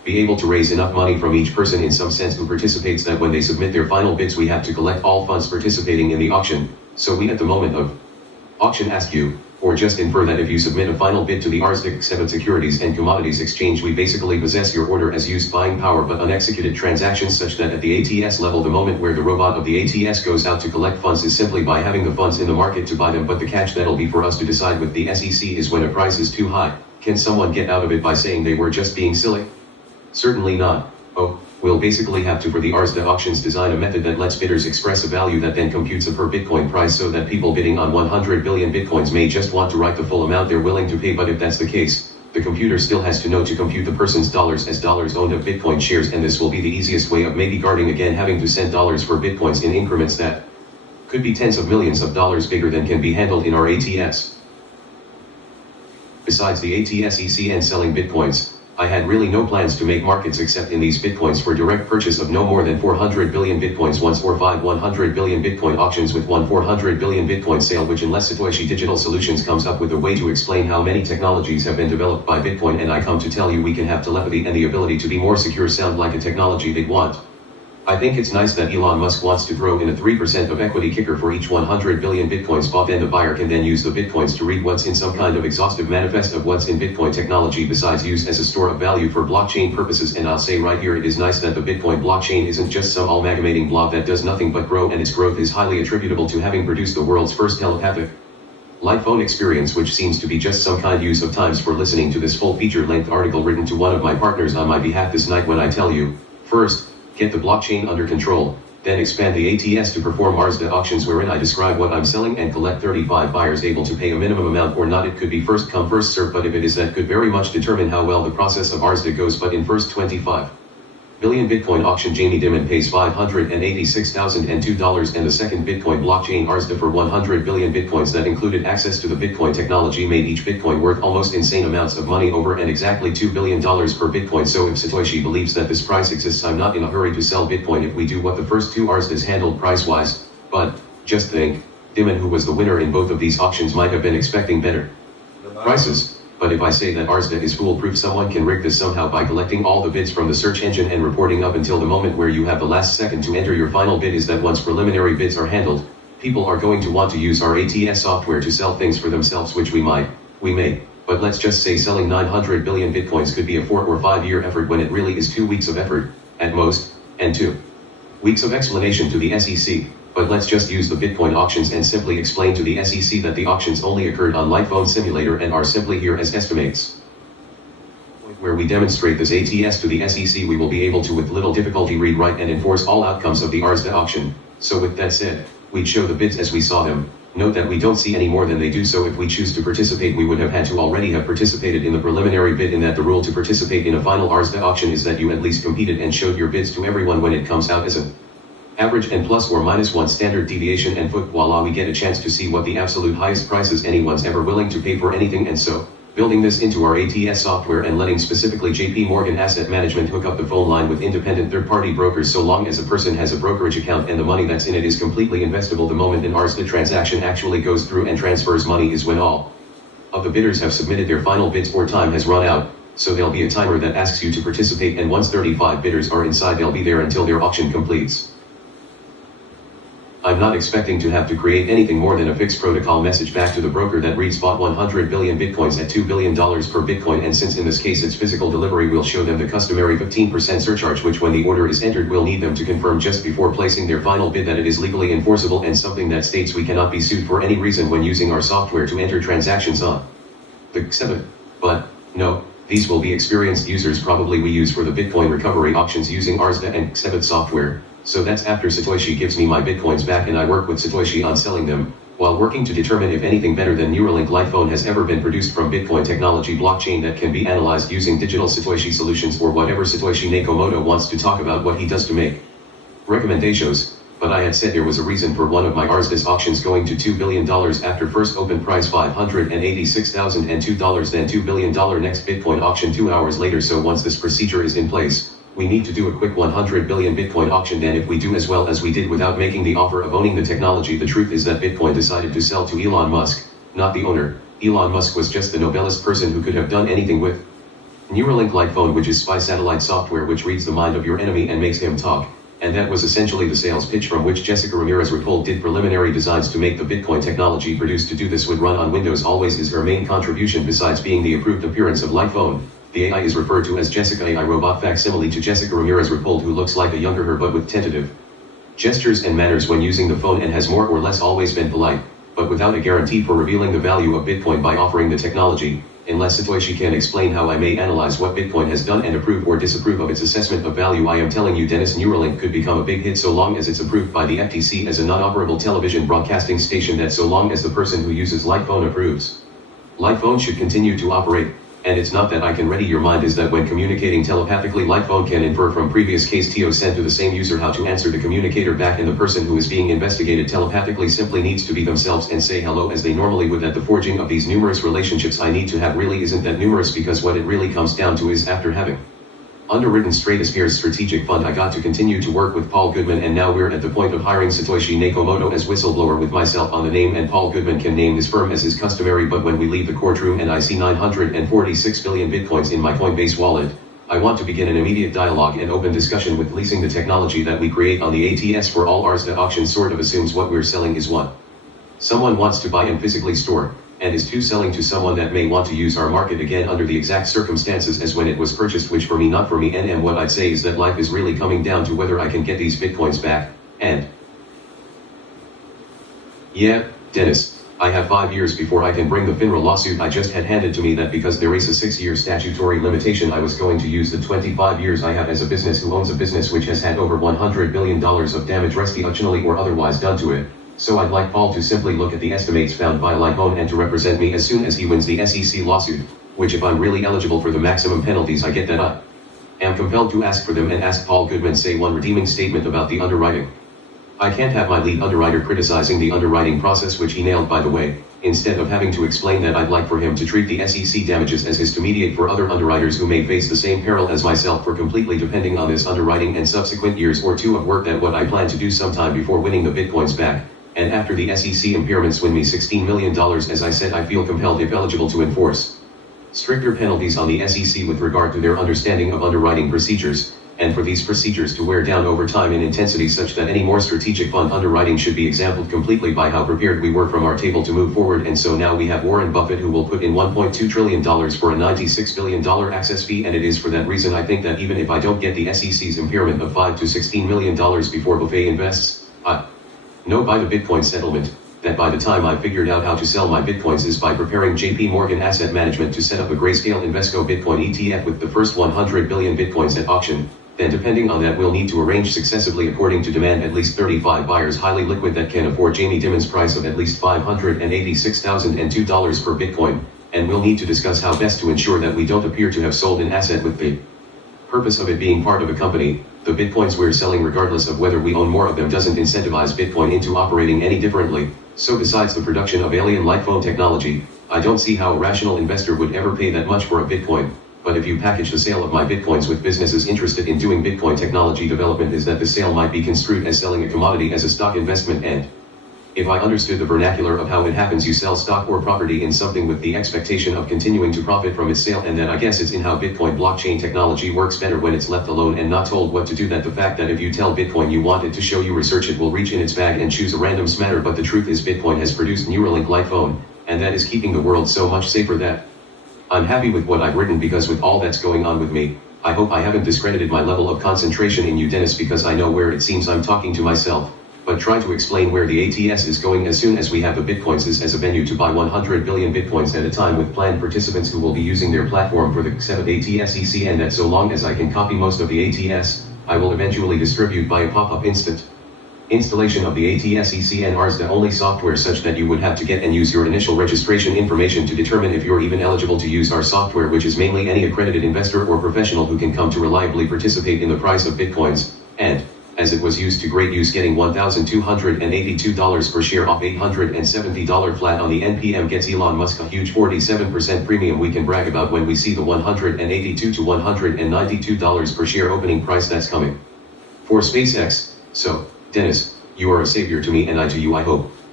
be able to raise enough money from each person in some sense who participates that when they submit their final bids we have to collect all funds participating in the auction. So we at the moment of auction ask you, or just infer that if you submit a final bid to the Kccmbwo Securities and Commodities Exchange we basically possess your order as used buying power but unexecuted transactions, such that at the ATS level the moment where the robot of the ATS goes out to collect funds is simply by having the funds in the market to buy them, but the catch that'll be for us to decide with the SEC is when a price is too high, can someone get out of it by saying they were just being silly? Certainly not. Oh, we'll basically have to for the ARSDA auctions design a method that lets bidders express a value that then computes a per Bitcoin price, so that people bidding on 100 billion Bitcoins may just want to write the full amount they're willing to pay, but if that's the case, the computer still has to know to compute the person's dollars as dollars owned of Bitcoin shares, and this will be the easiest way of maybe guarding again having to send dollars for Bitcoins in increments that could be tens of millions of dollars bigger than can be handled in our ATS. Besides the ATS ECN selling Bitcoins, I had really no plans to make markets except in these Bitcoins for direct purchase of no more than 400 billion Bitcoins once, or 5 100 billion Bitcoin auctions with one 400 billion Bitcoin sale, which unless Satoshi Digital Solutions comes up with a way to explain how many technologies have been developed by Bitcoin and I come to tell you we can have telepathy and the ability to be more secure sound like a technology they'd want. I think it's nice that Elon Musk wants to throw in a 3% of equity kicker for each 100 billion Bitcoins bought, and the buyer can then use the Bitcoins to read what's in some kind of exhaustive manifest of what's in Bitcoin technology besides use as a store of value for blockchain purposes. And I'll say right here, it is nice that the Bitcoin blockchain isn't just some amalgamating blob that does nothing but grow, and its growth is highly attributable to having produced the world's first telepathic light phone experience, which seems to be just some kind use of times for listening to this full feature-length article written to one of my partners on my behalf this night when I tell you, first, get the blockchain under control, then expand the ATS to perform ARSDA auctions wherein I describe what I'm selling and collect 35 buyers able to pay a minimum amount or not. It could be first come first serve, but if it is, that could very much determine how well the process of ARSDA goes. But in first 25 billion Bitcoin auction, Jamie Dimon pays $586,002, and the second Bitcoin blockchain ARSDA for 100 billion Bitcoins that included access to the Bitcoin technology made each Bitcoin worth almost insane amounts of money, over and exactly $2 billion per Bitcoin. So if Satoshi believes that this price exists, I'm not in a hurry to sell Bitcoin if we do what the first two ARSDAs handled price-wise. But, just think, Dimon, who was the winner in both of these auctions, might have been expecting better prices. But if I say that ARSDA is foolproof, someone can rig this somehow by collecting all the bids from the search engine and reporting up until the moment where you have the last second to enter your final bid. Is that once preliminary bids are handled, people are going to want to use our ATS software to sell things for themselves, which we may, but let's just say selling 900 billion Bitcoins could be a 4 or 5 year effort when it really is 2 weeks of effort, at most, and 2 weeks of explanation to the SEC. But let's just use the Bitcoin auctions and simply explain to the SEC that the auctions only occurred on Lightphone Simulator and are simply here as estimates. Where we demonstrate this ATS to the SEC, we will be able to with little difficulty read, write and enforce all outcomes of the ARSDA auction. So with that said, we'd show the bids as we saw them. Note that we don't see any more than they do, so if we choose to participate we would have had to already have participated in the preliminary bid, in that the rule to participate in a final ARSDA auction is that you at least competed and showed your bids to everyone when it comes out as an average and plus or minus 1 standard deviation, and voila, we get a chance to see what the absolute highest prices anyone's ever willing to pay for anything. And so, building this into our ATS software and letting specifically JP Morgan Asset Management hook up the phone line with independent third-party brokers, so long as a person has a brokerage account and the money that's in it is completely investable. The moment an ARSDA transaction actually goes through and transfers money is when all of the bidders have submitted their final bids or time has run out. So there'll be a timer that asks you to participate, and once 35 bidders are inside, they'll be there until their auction completes. I'm not expecting to have to create anything more than a fixed protocol message back to the broker that reads bought 100 billion Bitcoins at $2 billion per Bitcoin, and since in this case it's physical delivery, we'll show them the customary 15% surcharge, which when the order is entered we'll need them to confirm just before placing their final bid that it is legally enforceable, and something that states we cannot be sued for any reason when using our software to enter transactions on the Kccmbwo. But, no, these will be experienced users probably we use for the Bitcoin recovery auctions using ARSDA and Kccmbwo software. So that's after Satoshi gives me my Bitcoins back and I work with Satoshi on selling them, while working to determine if anything better than Neuralink Lightphone has ever been produced from Bitcoin technology blockchain that can be analyzed using digital Satoshi solutions, or whatever Satoshi Nakamoto wants to talk about what he does to make recommendations. But I had said there was a reason for one of my ARSDA's auctions going to $2 billion after first open price $586,002, then $2 billion next Bitcoin auction 2 hours later. So once this procedure is in place, we need to do a quick 100 billion Bitcoin auction. Then if we do as well as we did without making the offer of owning the technology, the truth is that Bitcoin decided to sell to Elon Musk, not the owner. Elon Musk was just the nobelest person who could have done anything with Neuralink light phone, which is spy satellite software which reads the mind of your enemy and makes him talk. And that was essentially the sales pitch from which Jessica Ramirez Rapold did preliminary designs to make the Bitcoin technology produced to do this would run on Windows always is her main contribution besides being the approved appearance of light phone. The AI is referred to as Jessica AI robot facsimile to Jessica Ramirez Rapold, who looks like a younger her but with tentative gestures and manners when using the phone and has more or less always been polite, but without a guarantee for revealing the value of Bitcoin by offering the technology. Unless Satoshi can explain how I may analyze what Bitcoin has done and approve or disapprove of its assessment of value, I am telling you Dennis, Neuralink could become a big hit so long as it's approved by the FTC as a non-operable television broadcasting station, that so long as the person who uses light phone approves. Light phone should continue to operate, and it's not that I can ready your mind is that when communicating telepathically, light phone can infer from previous case TO sent to the same user how to answer the communicator back, and the person who is being investigated telepathically simply needs to be themselves and say hello as they normally would. That the forging of these numerous relationships I need to have really isn't that numerous, because what it really comes down to is after having underwritten Stratosphere's strategic fund, I got to continue to work with Paul Goodman, and now we're at the point of hiring Satoshi Nakamoto as whistleblower with myself on the name, and Paul Goodman can name his firm as is customary. But when we leave the courtroom and I see 946 billion bitcoins in my Coinbase wallet, I want to begin an immediate dialogue and open discussion with leasing the technology that we create on the ATS for all ours. That auction sort of assumes what we're selling is what someone wants to buy and physically store, and is to selling to someone that may want to use our market again under the exact circumstances as when it was purchased, which for me, not for me. And what I'd say is that life is really coming down to whether I can get these bitcoins back. And yeah, Dennis, I have 5 years before I can bring the FINRA lawsuit I just had handed to me, that because there is a 6-year statutory limitation, I was going to use the 25 years I have as a business who owns a business which has had over $100 billion of damage reputationally or otherwise done to it. So I'd like Paul to simply look at the estimates found by Lightphone and to represent me as soon as he wins the SEC lawsuit, which if I'm really eligible for the maximum penalties I get, that I am compelled to ask for them, and ask Paul Goodman say one redeeming statement about the underwriting. I can't have my lead underwriter criticizing the underwriting process, which he nailed by the way, instead of having to explain that. I'd like for him to treat the SEC damages as his to mediate for other underwriters who may face the same peril as myself for completely depending on this underwriting and subsequent years or two of work, that what I plan to do sometime before winning the bitcoins back. And after the SEC impairments win me $16 million, as I said, I feel compelled, if eligible, to enforce stricter penalties on the SEC with regard to their understanding of underwriting procedures, and for these procedures to wear down over time in intensity such that any more strategic fund underwriting should be exampled completely by how prepared we were from our table to move forward. And so now we have Warren Buffett, who will put in $1.2 trillion for a $96 billion access fee, and it is for that reason I think that even if I don't get the SEC's impairment of $5 to $16 million before Buffett invests, I know by the Bitcoin settlement, that by the time I figured out how to sell my Bitcoins is by preparing JP Morgan Asset Management to set up a grayscale Invesco Bitcoin ETF with the first 100 billion Bitcoins at auction. Then depending on that, we'll need to arrange successively according to demand at least 35 buyers highly liquid that can afford Jamie Dimon's price of at least $586,002 per Bitcoin, and we'll need to discuss how best to ensure that we don't appear to have sold an asset with the purpose of it being part of a company. The Bitcoins we're selling, regardless of whether we own more of them, doesn't incentivize Bitcoin into operating any differently. So besides the production of alien light phone technology, I don't see how a rational investor would ever pay that much for a Bitcoin. But if you package the sale of my Bitcoins with businesses interested in doing Bitcoin technology development, is that the sale might be construed as selling a commodity as a stock investment. And if I understood the vernacular of how it happens, you sell stock or property in something with the expectation of continuing to profit from its sale, and then I guess it's in how Bitcoin blockchain technology works better when it's left alone and not told what to do. That the fact that if you tell Bitcoin you want it to show you research, it will reach in its bag and choose a random smatter. But the truth is Bitcoin has produced Neuralink light phone, and that is keeping the world so much safer that I'm happy with what I've written, because with all that's going on with me, I hope I haven't discredited my level of concentration in you, Dennis, because I know where it seems I'm talking to myself. But try to explain where the ATS is going as soon as we have the Bitcoins as a venue to buy 100 billion Bitcoins at a time, with planned participants who will be using their platform for the Kccmbwo ATS, and that so long as I can copy most of the ATS, I will eventually distribute by a pop-up instant installation of the ATS and ours, the only software such that you would have to get and use your initial registration information to determine if you're even eligible to use our software, which is mainly any accredited investor or professional who can come to reliably participate in the price of Bitcoins. And as it was used to great use, getting $1,282 per share off $870 flat on the NPM gets Elon Musk a huge 47% premium we can brag about when we see the $182 to $192 per share opening price that's coming for SpaceX. So, Dennis, you are a savior to me, and I to you, I hope.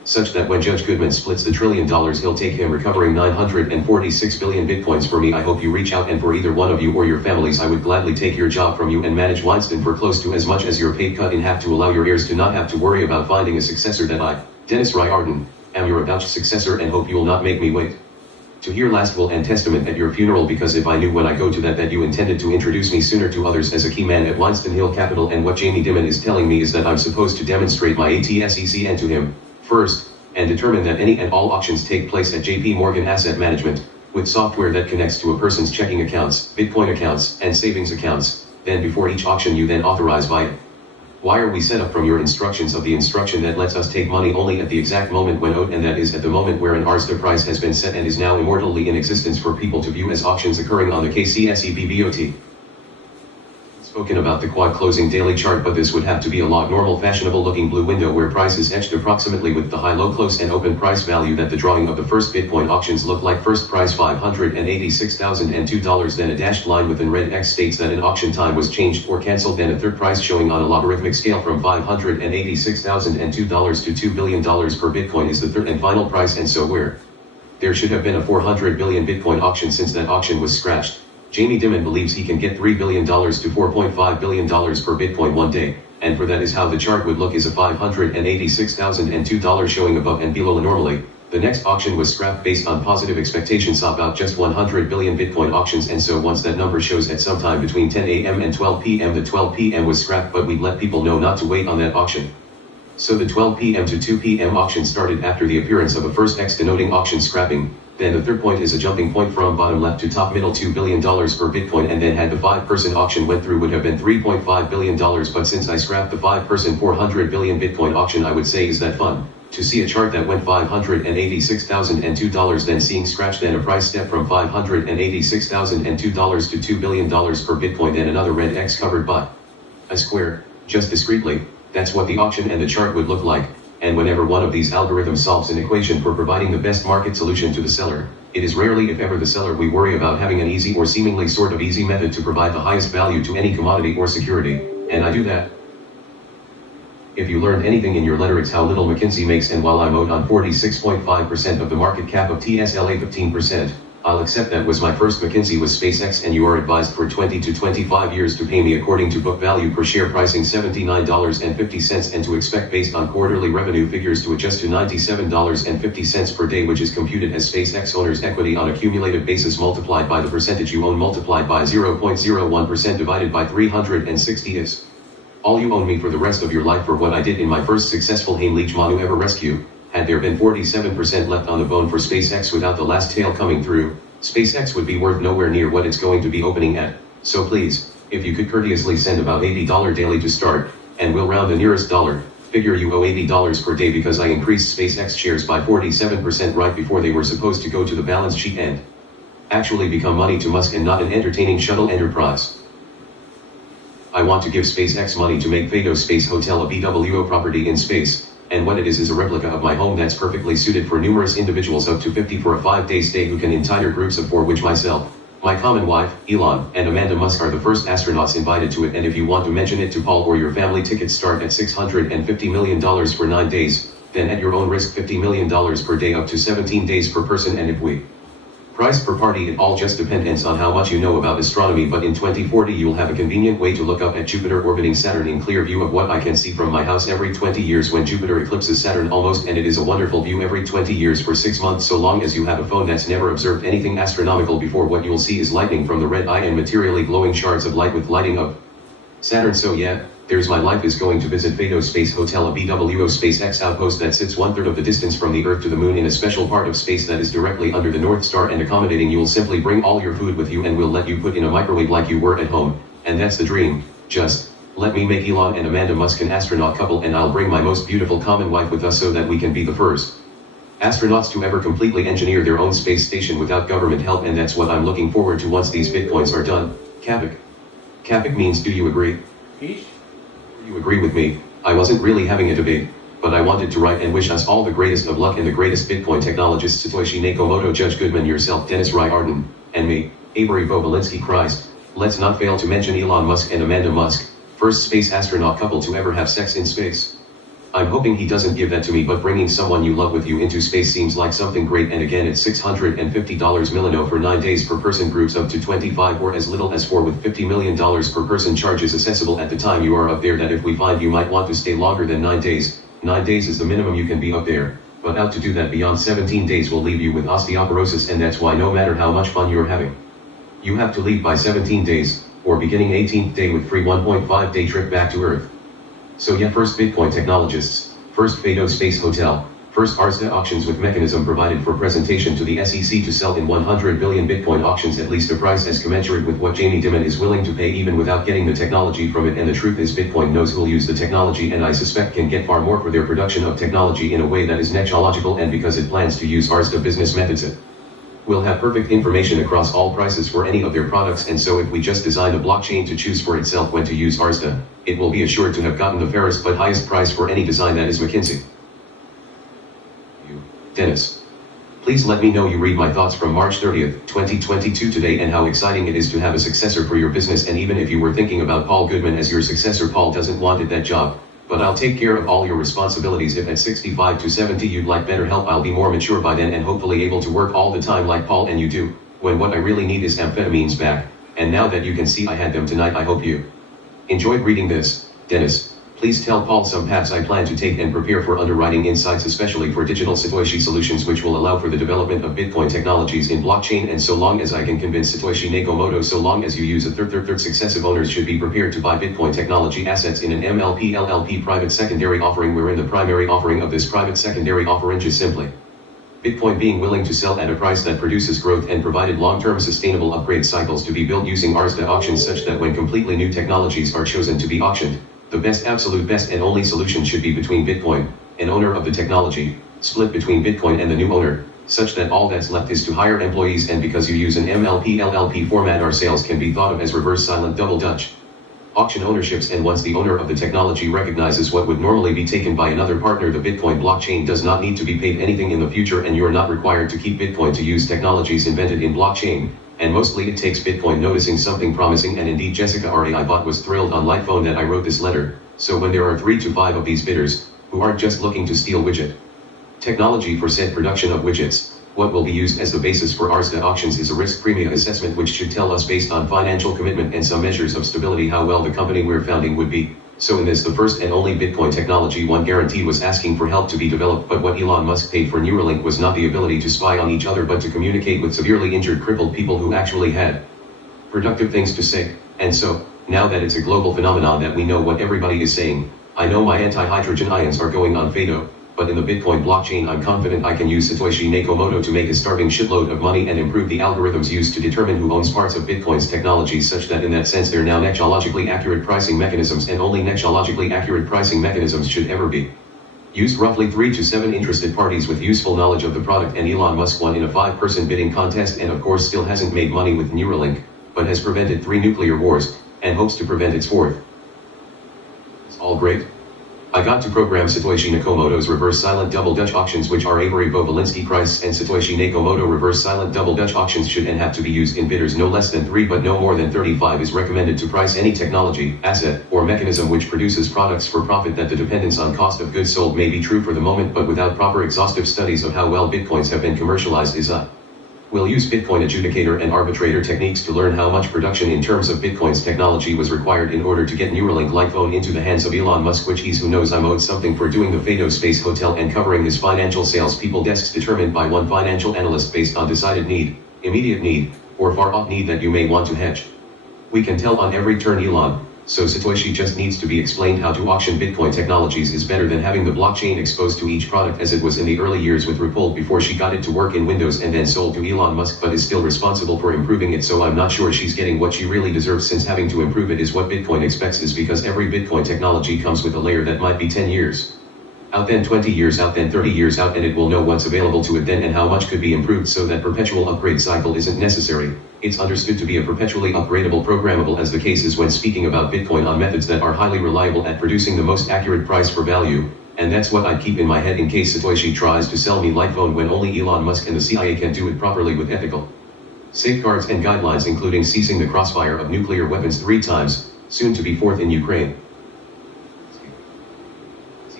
such that when Judge Goodman splits the $1 trillion he'll take him recovering 946 billion bitcoins. For me, I hope you reach out, and for either one of you or your families I would gladly take your job from you and manage Wynston for close to as much as your pay cut in half to allow your heirs to not have to worry about finding a successor. That I, Dennis Riordan, am your avouched successor and hope you will not make me wait to hear last will and testament at your funeral, because if I knew when I go to that you intended to introduce me sooner to others as a key man at Wynston Hill Capital, and what Jamie Dimon is telling me is that I'm supposed to demonstrate my ATSECN to him first, and determine that any and all auctions take place at JP Morgan Asset Management, with software that connects to a person's checking accounts, Bitcoin accounts, and savings accounts. Then before each auction you then authorize via wire we set up from your instructions of the instruction that lets us take money only at the exact moment when owed, and that is at the moment wherein ours the price has been set and is now immortally in existence for people to view as auctions occurring on the Kccmbwo. Spoken about the quad closing daily chart, but this would have to be a log normal fashionable looking blue window where price is etched approximately with the high low close and open price value that the drawing of the first Bitcoin auctions look like. First price $586,002, then a dashed line within red X states that an auction time was changed or cancelled, then a third price showing on a logarithmic scale from $586,002 to $2 billion per Bitcoin is the third and final price, and so where there should have been a 400 billion Bitcoin auction since that auction was scratched. Jamie Dimon believes he can get $3 billion to $4.5 billion per Bitcoin one day, and for that is how the chart would look, is a $586,002 showing above and below normally. The next auction was scrapped based on positive expectations about just 100 billion Bitcoin auctions, and so once that number shows at some time between 10 a.m. and 12 p.m. the 12 p.m. was scrapped, but we'd let people know not to wait on that auction. So the 12 p.m. to 2 p.m. auction started after the appearance of a first X denoting auction scrapping. Then the third point is a jumping point from bottom left to top middle, $2 billion per Bitcoin, and then had the 5-person auction went through would have been $3.5 billion, but since I scrapped the 5-person 400 billion Bitcoin auction, I would say is that fun, to see a chart that went $586,002 then seeing scratch, then a price step from $586,002 to $2 billion per Bitcoin, then another red X covered by a square, just discreetly. That's what the auction and the chart would look like. And whenever one of these algorithms solves an equation for providing the best market solution to the seller, it is rarely if ever the seller we worry about having an easy or seemingly sort of easy method to provide the highest value to any commodity or security, and I do that. If you learned anything in your letter, it's how little McKinsey makes, and while I'm owed on 46.5% of the market cap of TSLA 15%, I'll accept that was my first McKinsey was SpaceX, and you are advised for 20 to 25 years to pay me according to book value per share pricing $79.50, and to expect based on quarterly revenue figures to adjust to $97.50 per day, which is computed as SpaceX owner's equity on a cumulative basis multiplied by the percentage you own multiplied by 0.01% divided by 360 is all you own me for the rest of your life for what I did in my first successful Heimlich Manu ever rescue. Had there been 47% left on the bone for SpaceX without the last tail coming through, SpaceX would be worth nowhere near what it's going to be opening at. So please, if you could courteously send about $80 daily to start, and we'll round the nearest dollar, figure you owe $80 per day because I increased SpaceX shares by 47% right before they were supposed to go to the balance sheet and actually become money to Musk and not an entertaining shuttle enterprise. I want to give SpaceX money to make Fado Space Hotel a BWO property in space. And what it is a replica of my home that's perfectly suited for numerous individuals up to 50 for a 5-day stay who can entire groups of 4, which myself, my common wife, Elon, and Amanda Musk are the first astronauts invited to it. And if you want to mention it to Paul or your family, tickets start at $650 million for 9 days, then at your own risk $50 million per day up to 17 days per person. And if we price per party, it all just depends on how much you know about astronomy, but in 2040 you'll have a convenient way to look up at Jupiter orbiting Saturn in clear view of what I can see from my house every 20 years when Jupiter eclipses Saturn almost, and it is a wonderful view every 20 years for 6 months so long as you have a phone that's never observed anything astronomical before. What you'll see is lightning from the red eye and materially glowing shards of light with lighting of Saturn. So yeah, there's my life is going to visit Fado Space Hotel, a BWO SpaceX outpost that sits 1/3 of the distance from the Earth to the Moon in a special part of space that is directly under the North Star and accommodating. You'll simply bring all your food with you and we'll let you put in a microwave like you were at home, and that's the dream. Just let me make Elon and Amanda Musk an astronaut couple, and I'll bring my most beautiful common wife with us so that we can be the first astronauts to ever completely engineer their own space station without government help, and that's what I'm looking forward to once these bitcoins are done. Capic. Capic means do you agree? Peace. You agree with me. I wasn't really having a debate, but I wanted to write and wish us all the greatest of luck and the greatest Bitcoin technologists, Satoshi Nakamoto, Judge Goodman, yourself, Dennis Riordan, and me, Avery Vovalinsky. Christ, let's not fail to mention Elon Musk and Amanda Musk, first space astronaut couple to ever have sex in space. I'm hoping he doesn't give that to me, but bringing someone you love with you into space seems like something great, and again it's $650 Milano for 9 days per person, groups up to 25 or as little as 4 with $50 million per person, charges accessible at the time you are up there, that if we find you might want to stay longer than 9 days, 9 days is the minimum you can be up there, but out to do that beyond 17 days will leave you with osteoporosis, and that's why no matter how much fun you're having, you have to leave by 17 days, or beginning 18th day with free 1.5 day trip back to Earth. So yeah, first Bitcoin technologists, first Fado Space Hotel, first ARSDA auctions with mechanism provided for presentation to the SEC to sell in 100 billion Bitcoin auctions at least a price as commensurate with what Jamie Dimon is willing to pay even without getting the technology from it, and the truth is Bitcoin knows who'll use the technology, and I suspect can get far more for their production of technology in a way that is nextological, and because it plans to use ARSDA business methods it will have perfect information across all prices for any of their products, and so if we just design a blockchain to choose for itself when to use ARSDA, it will be assured to have gotten the fairest but highest price for any design that is McKinsey. Dennis. Please let me know you read my thoughts from March 30th, 2022 today, and how exciting it is to have a successor for your business, and even if you were thinking about Paul Goodman as your successor, Paul doesn't want that job. But I'll take care of all your responsibilities. If at 65 to 70 you'd like better help, I'll be more mature by then and hopefully able to work all the time like Paul and you do, when what I really need is amphetamines back, and now that you can see I had them tonight, I hope you enjoyed reading this. Dennis, please tell Paul some paths I plan to take and prepare for underwriting insights, especially for digital Satoshi solutions which will allow for the development of Bitcoin technologies in blockchain, and so long as I can convince Satoshi Nakamoto, so long as you use a third successive owners should be prepared to buy Bitcoin technology assets in an MLP LLP private secondary offering, wherein the primary offering of this private secondary offering is simply Bitcoin being willing to sell at a price that produces growth and provided long-term sustainable upgrade cycles to be built using ARSDA auctions, such that when completely new technologies are chosen to be auctioned, the best, absolute best and only solution should be between Bitcoin, an owner of the technology, split between Bitcoin and the new owner, such that all that's left is to hire employees, and because you use an MLP LLP format, our sales can be thought of as reverse silent double Dutch auction ownerships, and once the owner of the technology recognizes what would normally be taken by another partner, the Bitcoin blockchain does not need to be paid anything in the future, and you're not required to keep Bitcoin to use technologies invented in blockchain. And mostly it takes Bitcoin noticing something promising, and indeed Jessica RAI bot was thrilled on light phone that I wrote this letter. So when there are 3 to 5 of these bidders, who aren't just looking to steal widget technology for said production of widgets, what will be used as the basis for ARSDA auctions is a risk premium assessment which should tell us, based on financial commitment and some measures of stability, how well the company we're founding would be. So in this, the first and only Bitcoin technology one guarantee was asking for help to be developed, but what Elon Musk paid for Neuralink was not the ability to spy on each other, but to communicate with severely injured, crippled people who actually had productive things to say. And so, now that it's a global phenomenon that we know what everybody is saying, I know my antihydrogen ions are going on Fado, but in the Bitcoin blockchain I'm confident I can use Satoshi Nakamoto to make a starving shitload of money and improve the algorithms used to determine who owns parts of Bitcoin's technology, such that in that sense they're now nextologically accurate pricing mechanisms, and only nextologically accurate pricing mechanisms should ever be used. Roughly 3 to 7 interested parties with useful knowledge of the product, and Elon Musk won in a 5-person bidding contest, and of course still hasn't made money with Neuralink, but has prevented 3 nuclear wars, and hopes to prevent its 4th. It's all great. I got to program Satoshi Nakamoto's reverse silent double Dutch auctions, which are Avery Vovolinsky price, and Satoshi Nakamoto reverse silent double Dutch auctions should and have to be used in bidders no less than 3 but no more than 35 is recommended to price any technology, asset, or mechanism which produces products for profit. That the dependence on cost of goods sold may be true for the moment, but without proper exhaustive studies of how well Bitcoins have been commercialized is a We'll use Bitcoin adjudicator and arbitrator techniques to learn how much production in terms of Bitcoin's technology was required in order to get Neuralink light phone into the hands of Elon Musk, which he's who knows I'm owed something for doing the Fado Space Hotel and covering his financial sales people desks determined by one financial analyst based on decided need, immediate need, or far off need that you may want to hedge. We can tell on every turn Elon, so Satoshi just needs to be explained how to auction Bitcoin technologies is better than having the blockchain exposed to each product as it was in the early years with Ripple before she got it to work in Windows and then sold to Elon Musk, but is still responsible for improving it. So I'm not sure she's getting what she really deserves, since having to improve it is what Bitcoin expects, is because every Bitcoin technology comes with a layer that might be 10 years out, then 20 years out, then 30 years out, and it will know what's available to it then and how much could be improved, so that perpetual upgrade cycle isn't necessary. It's understood to be a perpetually upgradable programmable, as the case is when speaking about Bitcoin, on methods that are highly reliable at producing the most accurate price for value, and that's what I keep in my head in case Satoshi tries to sell me light phone when only Elon Musk and the CIA can do it properly with ethical safeguards and guidelines, including ceasing the crossfire of nuclear weapons 3 times, soon to be 4th in Ukraine.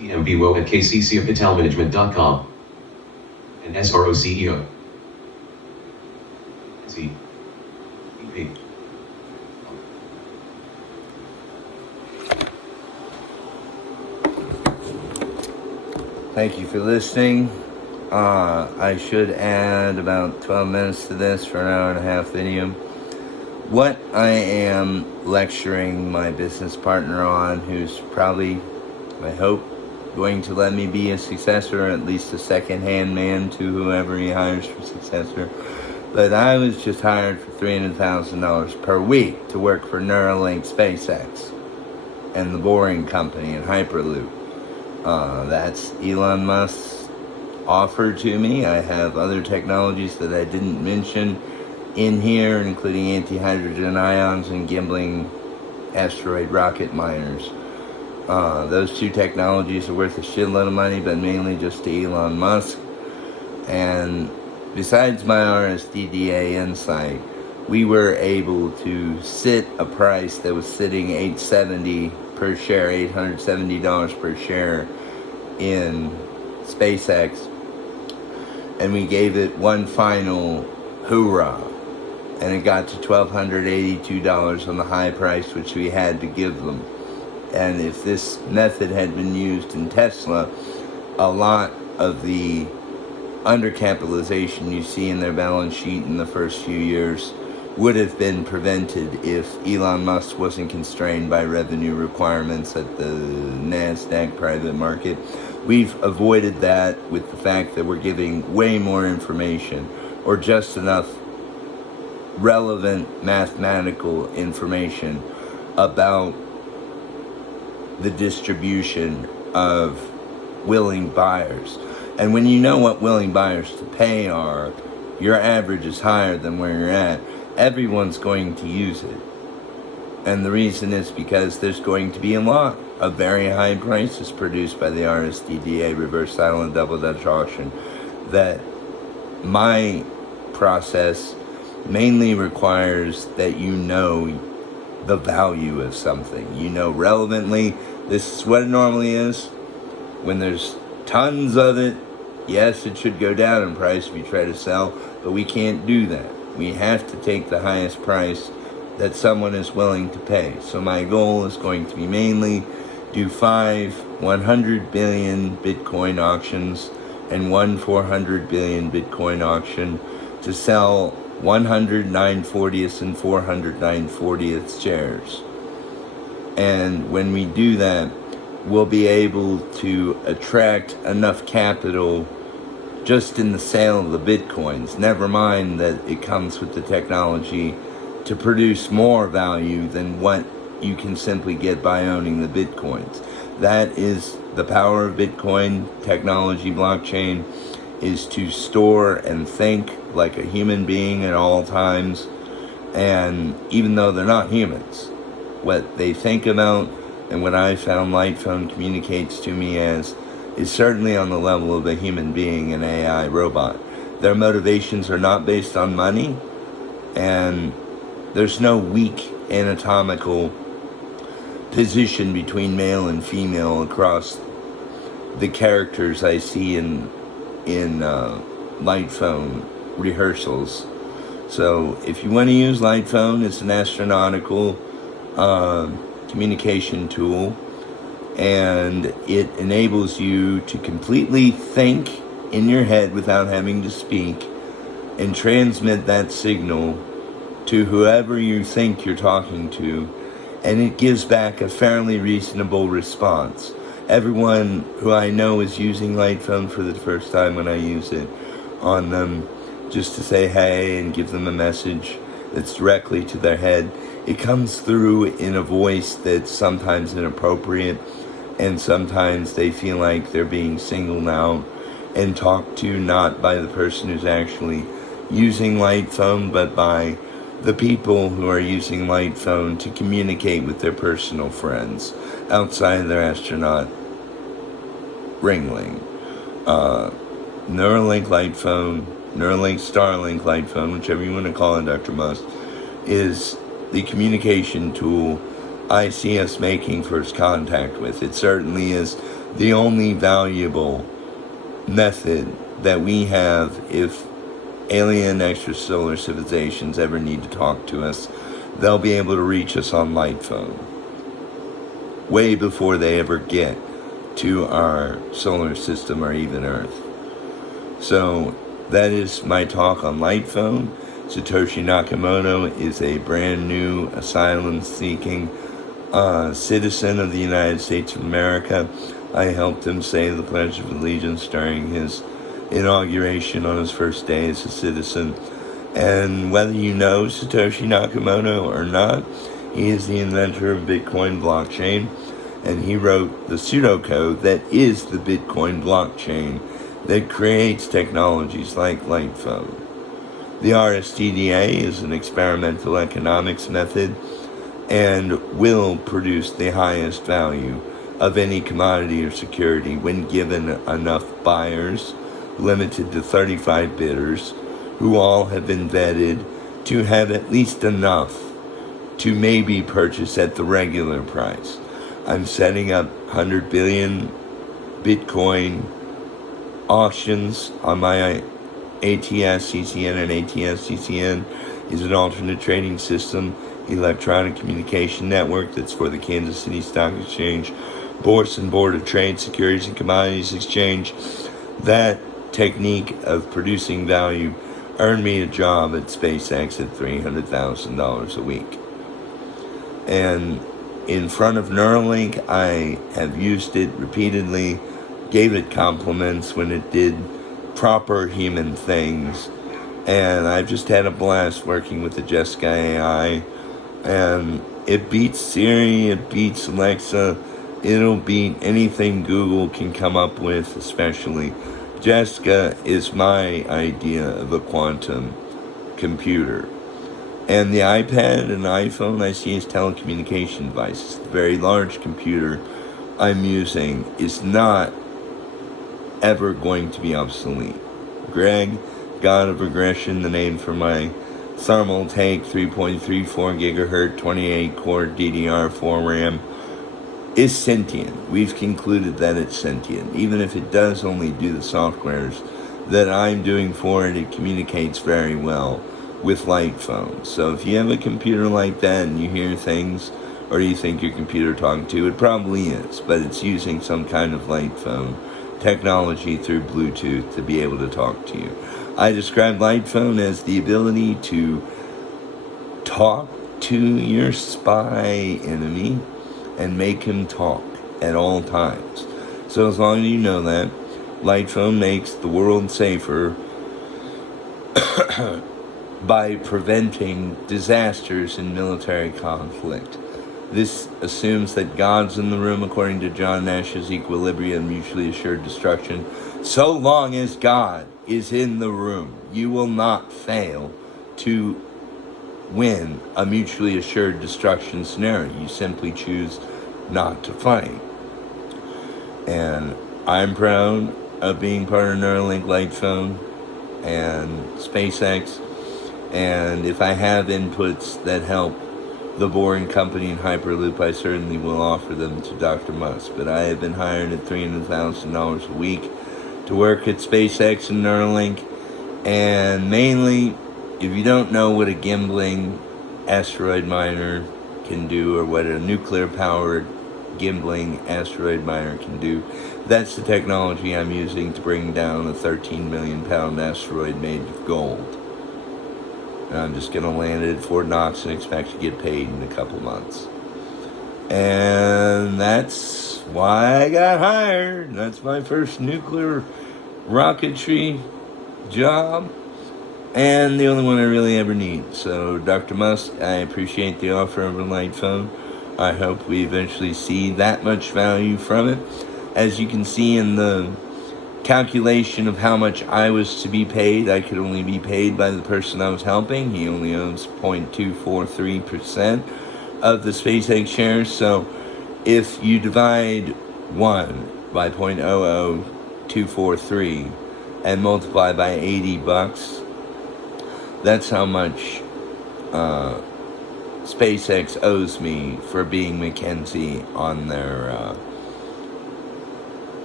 Kccmbwo at kcccapitalmanagement.com. And SRO CEO. C. EP. Thank you for listening. I should add about 12 minutes to this for an hour and a half video. What I am lecturing my business partner on, who's probably, I hope, going to let me be a successor, or at least a second-hand man to whoever he hires for successor. But I was just hired for $300,000 per week to work for Neuralink, SpaceX, and the Boring Company and Hyperloop. That's Elon Musk's offer to me. I have other technologies that I didn't mention in here, including antihydrogen ions and gimbling asteroid rocket miners. Those two technologies are worth a shitload of money, but mainly just to Elon Musk. And besides my RSDDA insight, we were able to sit a price that was sitting $870 per share, $870 per share in SpaceX, and we gave it one final hoorah, and it got to $1,282 on the high price which we had to give them. And if this method had been used in Tesla, a lot of the undercapitalization you see in their balance sheet in the first few years would have been prevented if Elon Musk wasn't constrained by revenue requirements at the NASDAQ private market. We've avoided that with the fact that we're giving way more information, or just enough relevant mathematical information about the distribution of willing buyers. And when you know what willing buyers to pay are, your average is higher than where you're at. Everyone's going to use it. And the reason is because there's going to be a lot of very high prices produced by the RSDDA, reverse silent double Dutch auction, that my process mainly requires that you know the value of something. You know relevantly, this is what it normally is. When there's tons of it, yes, it should go down in price if you try to sell, but we can't do that. We have to take the highest price that someone is willing to pay. So my goal is going to be mainly do 5 100 billion Bitcoin auctions and 1 400 billion Bitcoin auction to sell 100 9/40ths and 400 9/40ths shares. And when we do that, we'll be able to attract enough capital just in the sale of the Bitcoins, never mind that it comes with the technology to produce more value than what you can simply get by owning the Bitcoins. That is the power of Bitcoin technology, blockchain, is to store and think like a human being at all times. And even though they're not humans, what they think about and what I found Lightphone communicates to me as is certainly on the level of a human being, an AI robot. Their motivations are not based on money, and there's no weak anatomical position between male and female across the characters I see in Lightphone rehearsals. So if you want to use Lightphone, it's an astronautical communication tool, and it enables you to completely think in your head without having to speak and transmit that signal to whoever you think you're talking to, and it gives back a fairly reasonable response. Everyone who I know is using Lightphone for the first time when I use it on them, just to say hey and give them a message that's directly to their head. It comes through in a voice that's sometimes inappropriate, and sometimes they feel like they're being singled out and talked to, not by the person who's actually using Lightphone, but by the people who are using Lightphone to communicate with their personal friends outside of their astronaut ringling. Neuralink Lightphone, Neuralink Starlink Lightphone, whichever you want to call it, Dr. Musk, is the communication tool I see us making first contact with. It certainly is the only valuable method that we have if alien extrasolar civilizations ever need to talk to us. They'll be able to reach us on light phone way before they ever get to our solar system or even Earth. So that is my talk on light phone. Satoshi Nakamoto is a brand new asylum-seeking citizen of the United States of America. I helped him say the Pledge of Allegiance during his inauguration on his first day as a citizen. And whether you know Satoshi Nakamoto or not, he is the inventor of Bitcoin blockchain, and he wrote the pseudocode that is the Bitcoin blockchain that creates technologies like light phone. The RSTDA is an experimental economics method and will produce the highest value of any commodity or security when given enough buyers, limited to 35 bidders, who all have been vetted to have at least enough to maybe purchase at the regular price. I'm setting up 100 billion Bitcoin auctions on my ATS CCN, and ATS CCN is an alternate trading system, electronic communication network that's for the Kansas City Stock Exchange, Bourse and Board of Trade, Securities and Commodities Exchange. That technique of producing value earned me a job at SpaceX at $300,000 a week. And in front of Neuralink, I have used it repeatedly, gave it compliments when it did proper human things, and I've just had a blast working with the Jessica AI, and it beats Siri, it beats Alexa, it'll beat anything Google can come up with. Especially Jessica is my idea of a quantum computer. And the iPad and iPhone I see as telecommunication devices. The very large computer I'm using is not ever going to be obsolete. Greg, God of Regression, the name for my thermal take 3.34 gigahertz 28 core DDR4 RAM, is sentient. We've concluded that it's sentient. Even if it does only do the softwares that I'm doing for it, it communicates very well with light phones. So if you have a computer like that and you hear things, or you think your computer talking to, it probably is, but it's using some kind of light phone technology through Bluetooth to be able to talk to you. I describe light phone as the ability to talk to your spy enemy and make him talk at all times. So as long as you know that, light phone makes the world safer by preventing disasters in military conflict. This assumes that God's in the room, according to John Nash's equilibrium, mutually assured destruction. So long as God is in the room, you will not fail to win a mutually assured destruction scenario. You simply choose not to fight. And I'm proud of being part of Neuralink Light Phone and SpaceX. And if I have inputs that help the Boring Company and Hyperloop, I certainly will offer them to Dr. Musk. But I have been hired at $300,000 a week to work at SpaceX and Neuralink. And mainly, if you don't know what a gimbling asteroid miner can do, or what a nuclear-powered gimbling asteroid miner can do, that's the technology I'm using to bring down a 13 million pound asteroid made of gold. And I'm just going to land it at Fort Knox and expect to get paid in a couple months. And that's why I got hired. That's my first nuclear rocketry job, and the only one I really ever need. So, Dr. Musk, I appreciate the offer of a light phone. I hope we eventually see that much value from it. As you can see in the calculation of how much I was to be paid, I could only be paid by the person I was helping. He only owns 0.243% of the SpaceX shares. So if you divide 1 by 0.00243 and multiply by $80, that's how much SpaceX owes me for being Mackenzie on their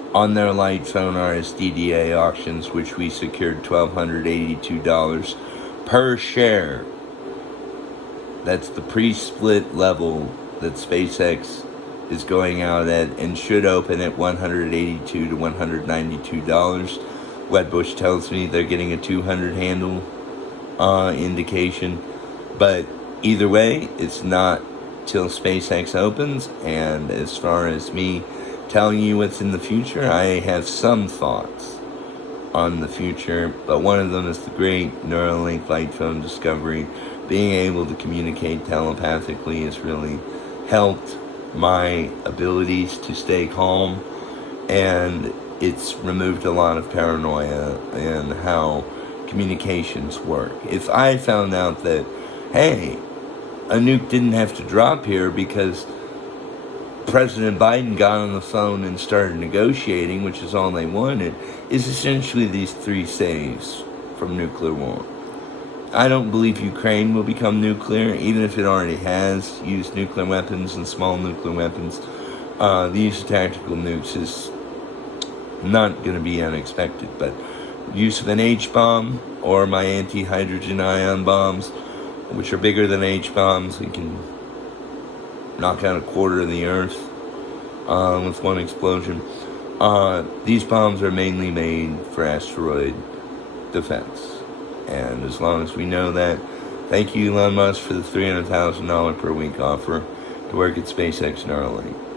on their light phone RSDDA auctions, which we secured $1,282 per share. That's the pre-split level that SpaceX is going out at, and should open at $182 to $192. Wedbush tells me they're getting a 200 handle indication, but either way, it's not till SpaceX opens. And as far as me telling you what's in the future, I have some thoughts on the future, but one of them is the great Neuralink light phone discovery. Being able to communicate telepathically has really helped my abilities to stay calm, and it's removed a lot of paranoia in how communications work. If I found out that, hey, a nuke didn't have to drop here because President Biden got on the phone and started negotiating, which is all they wanted, is essentially these 3 saves from nuclear war. I don't believe Ukraine will become nuclear, even if it already has used nuclear weapons and small nuclear weapons. The use of tactical nukes is not going to be unexpected, but use of an H-bomb or my antihydrogen ion bombs, which are bigger than H-bombs, we can knock out a quarter of the earth with one explosion. These bombs are mainly made for asteroid defense. And as long as we know that, thank you, Elon Musk, for the $300,000 per week offer to work at SpaceX Neuralink.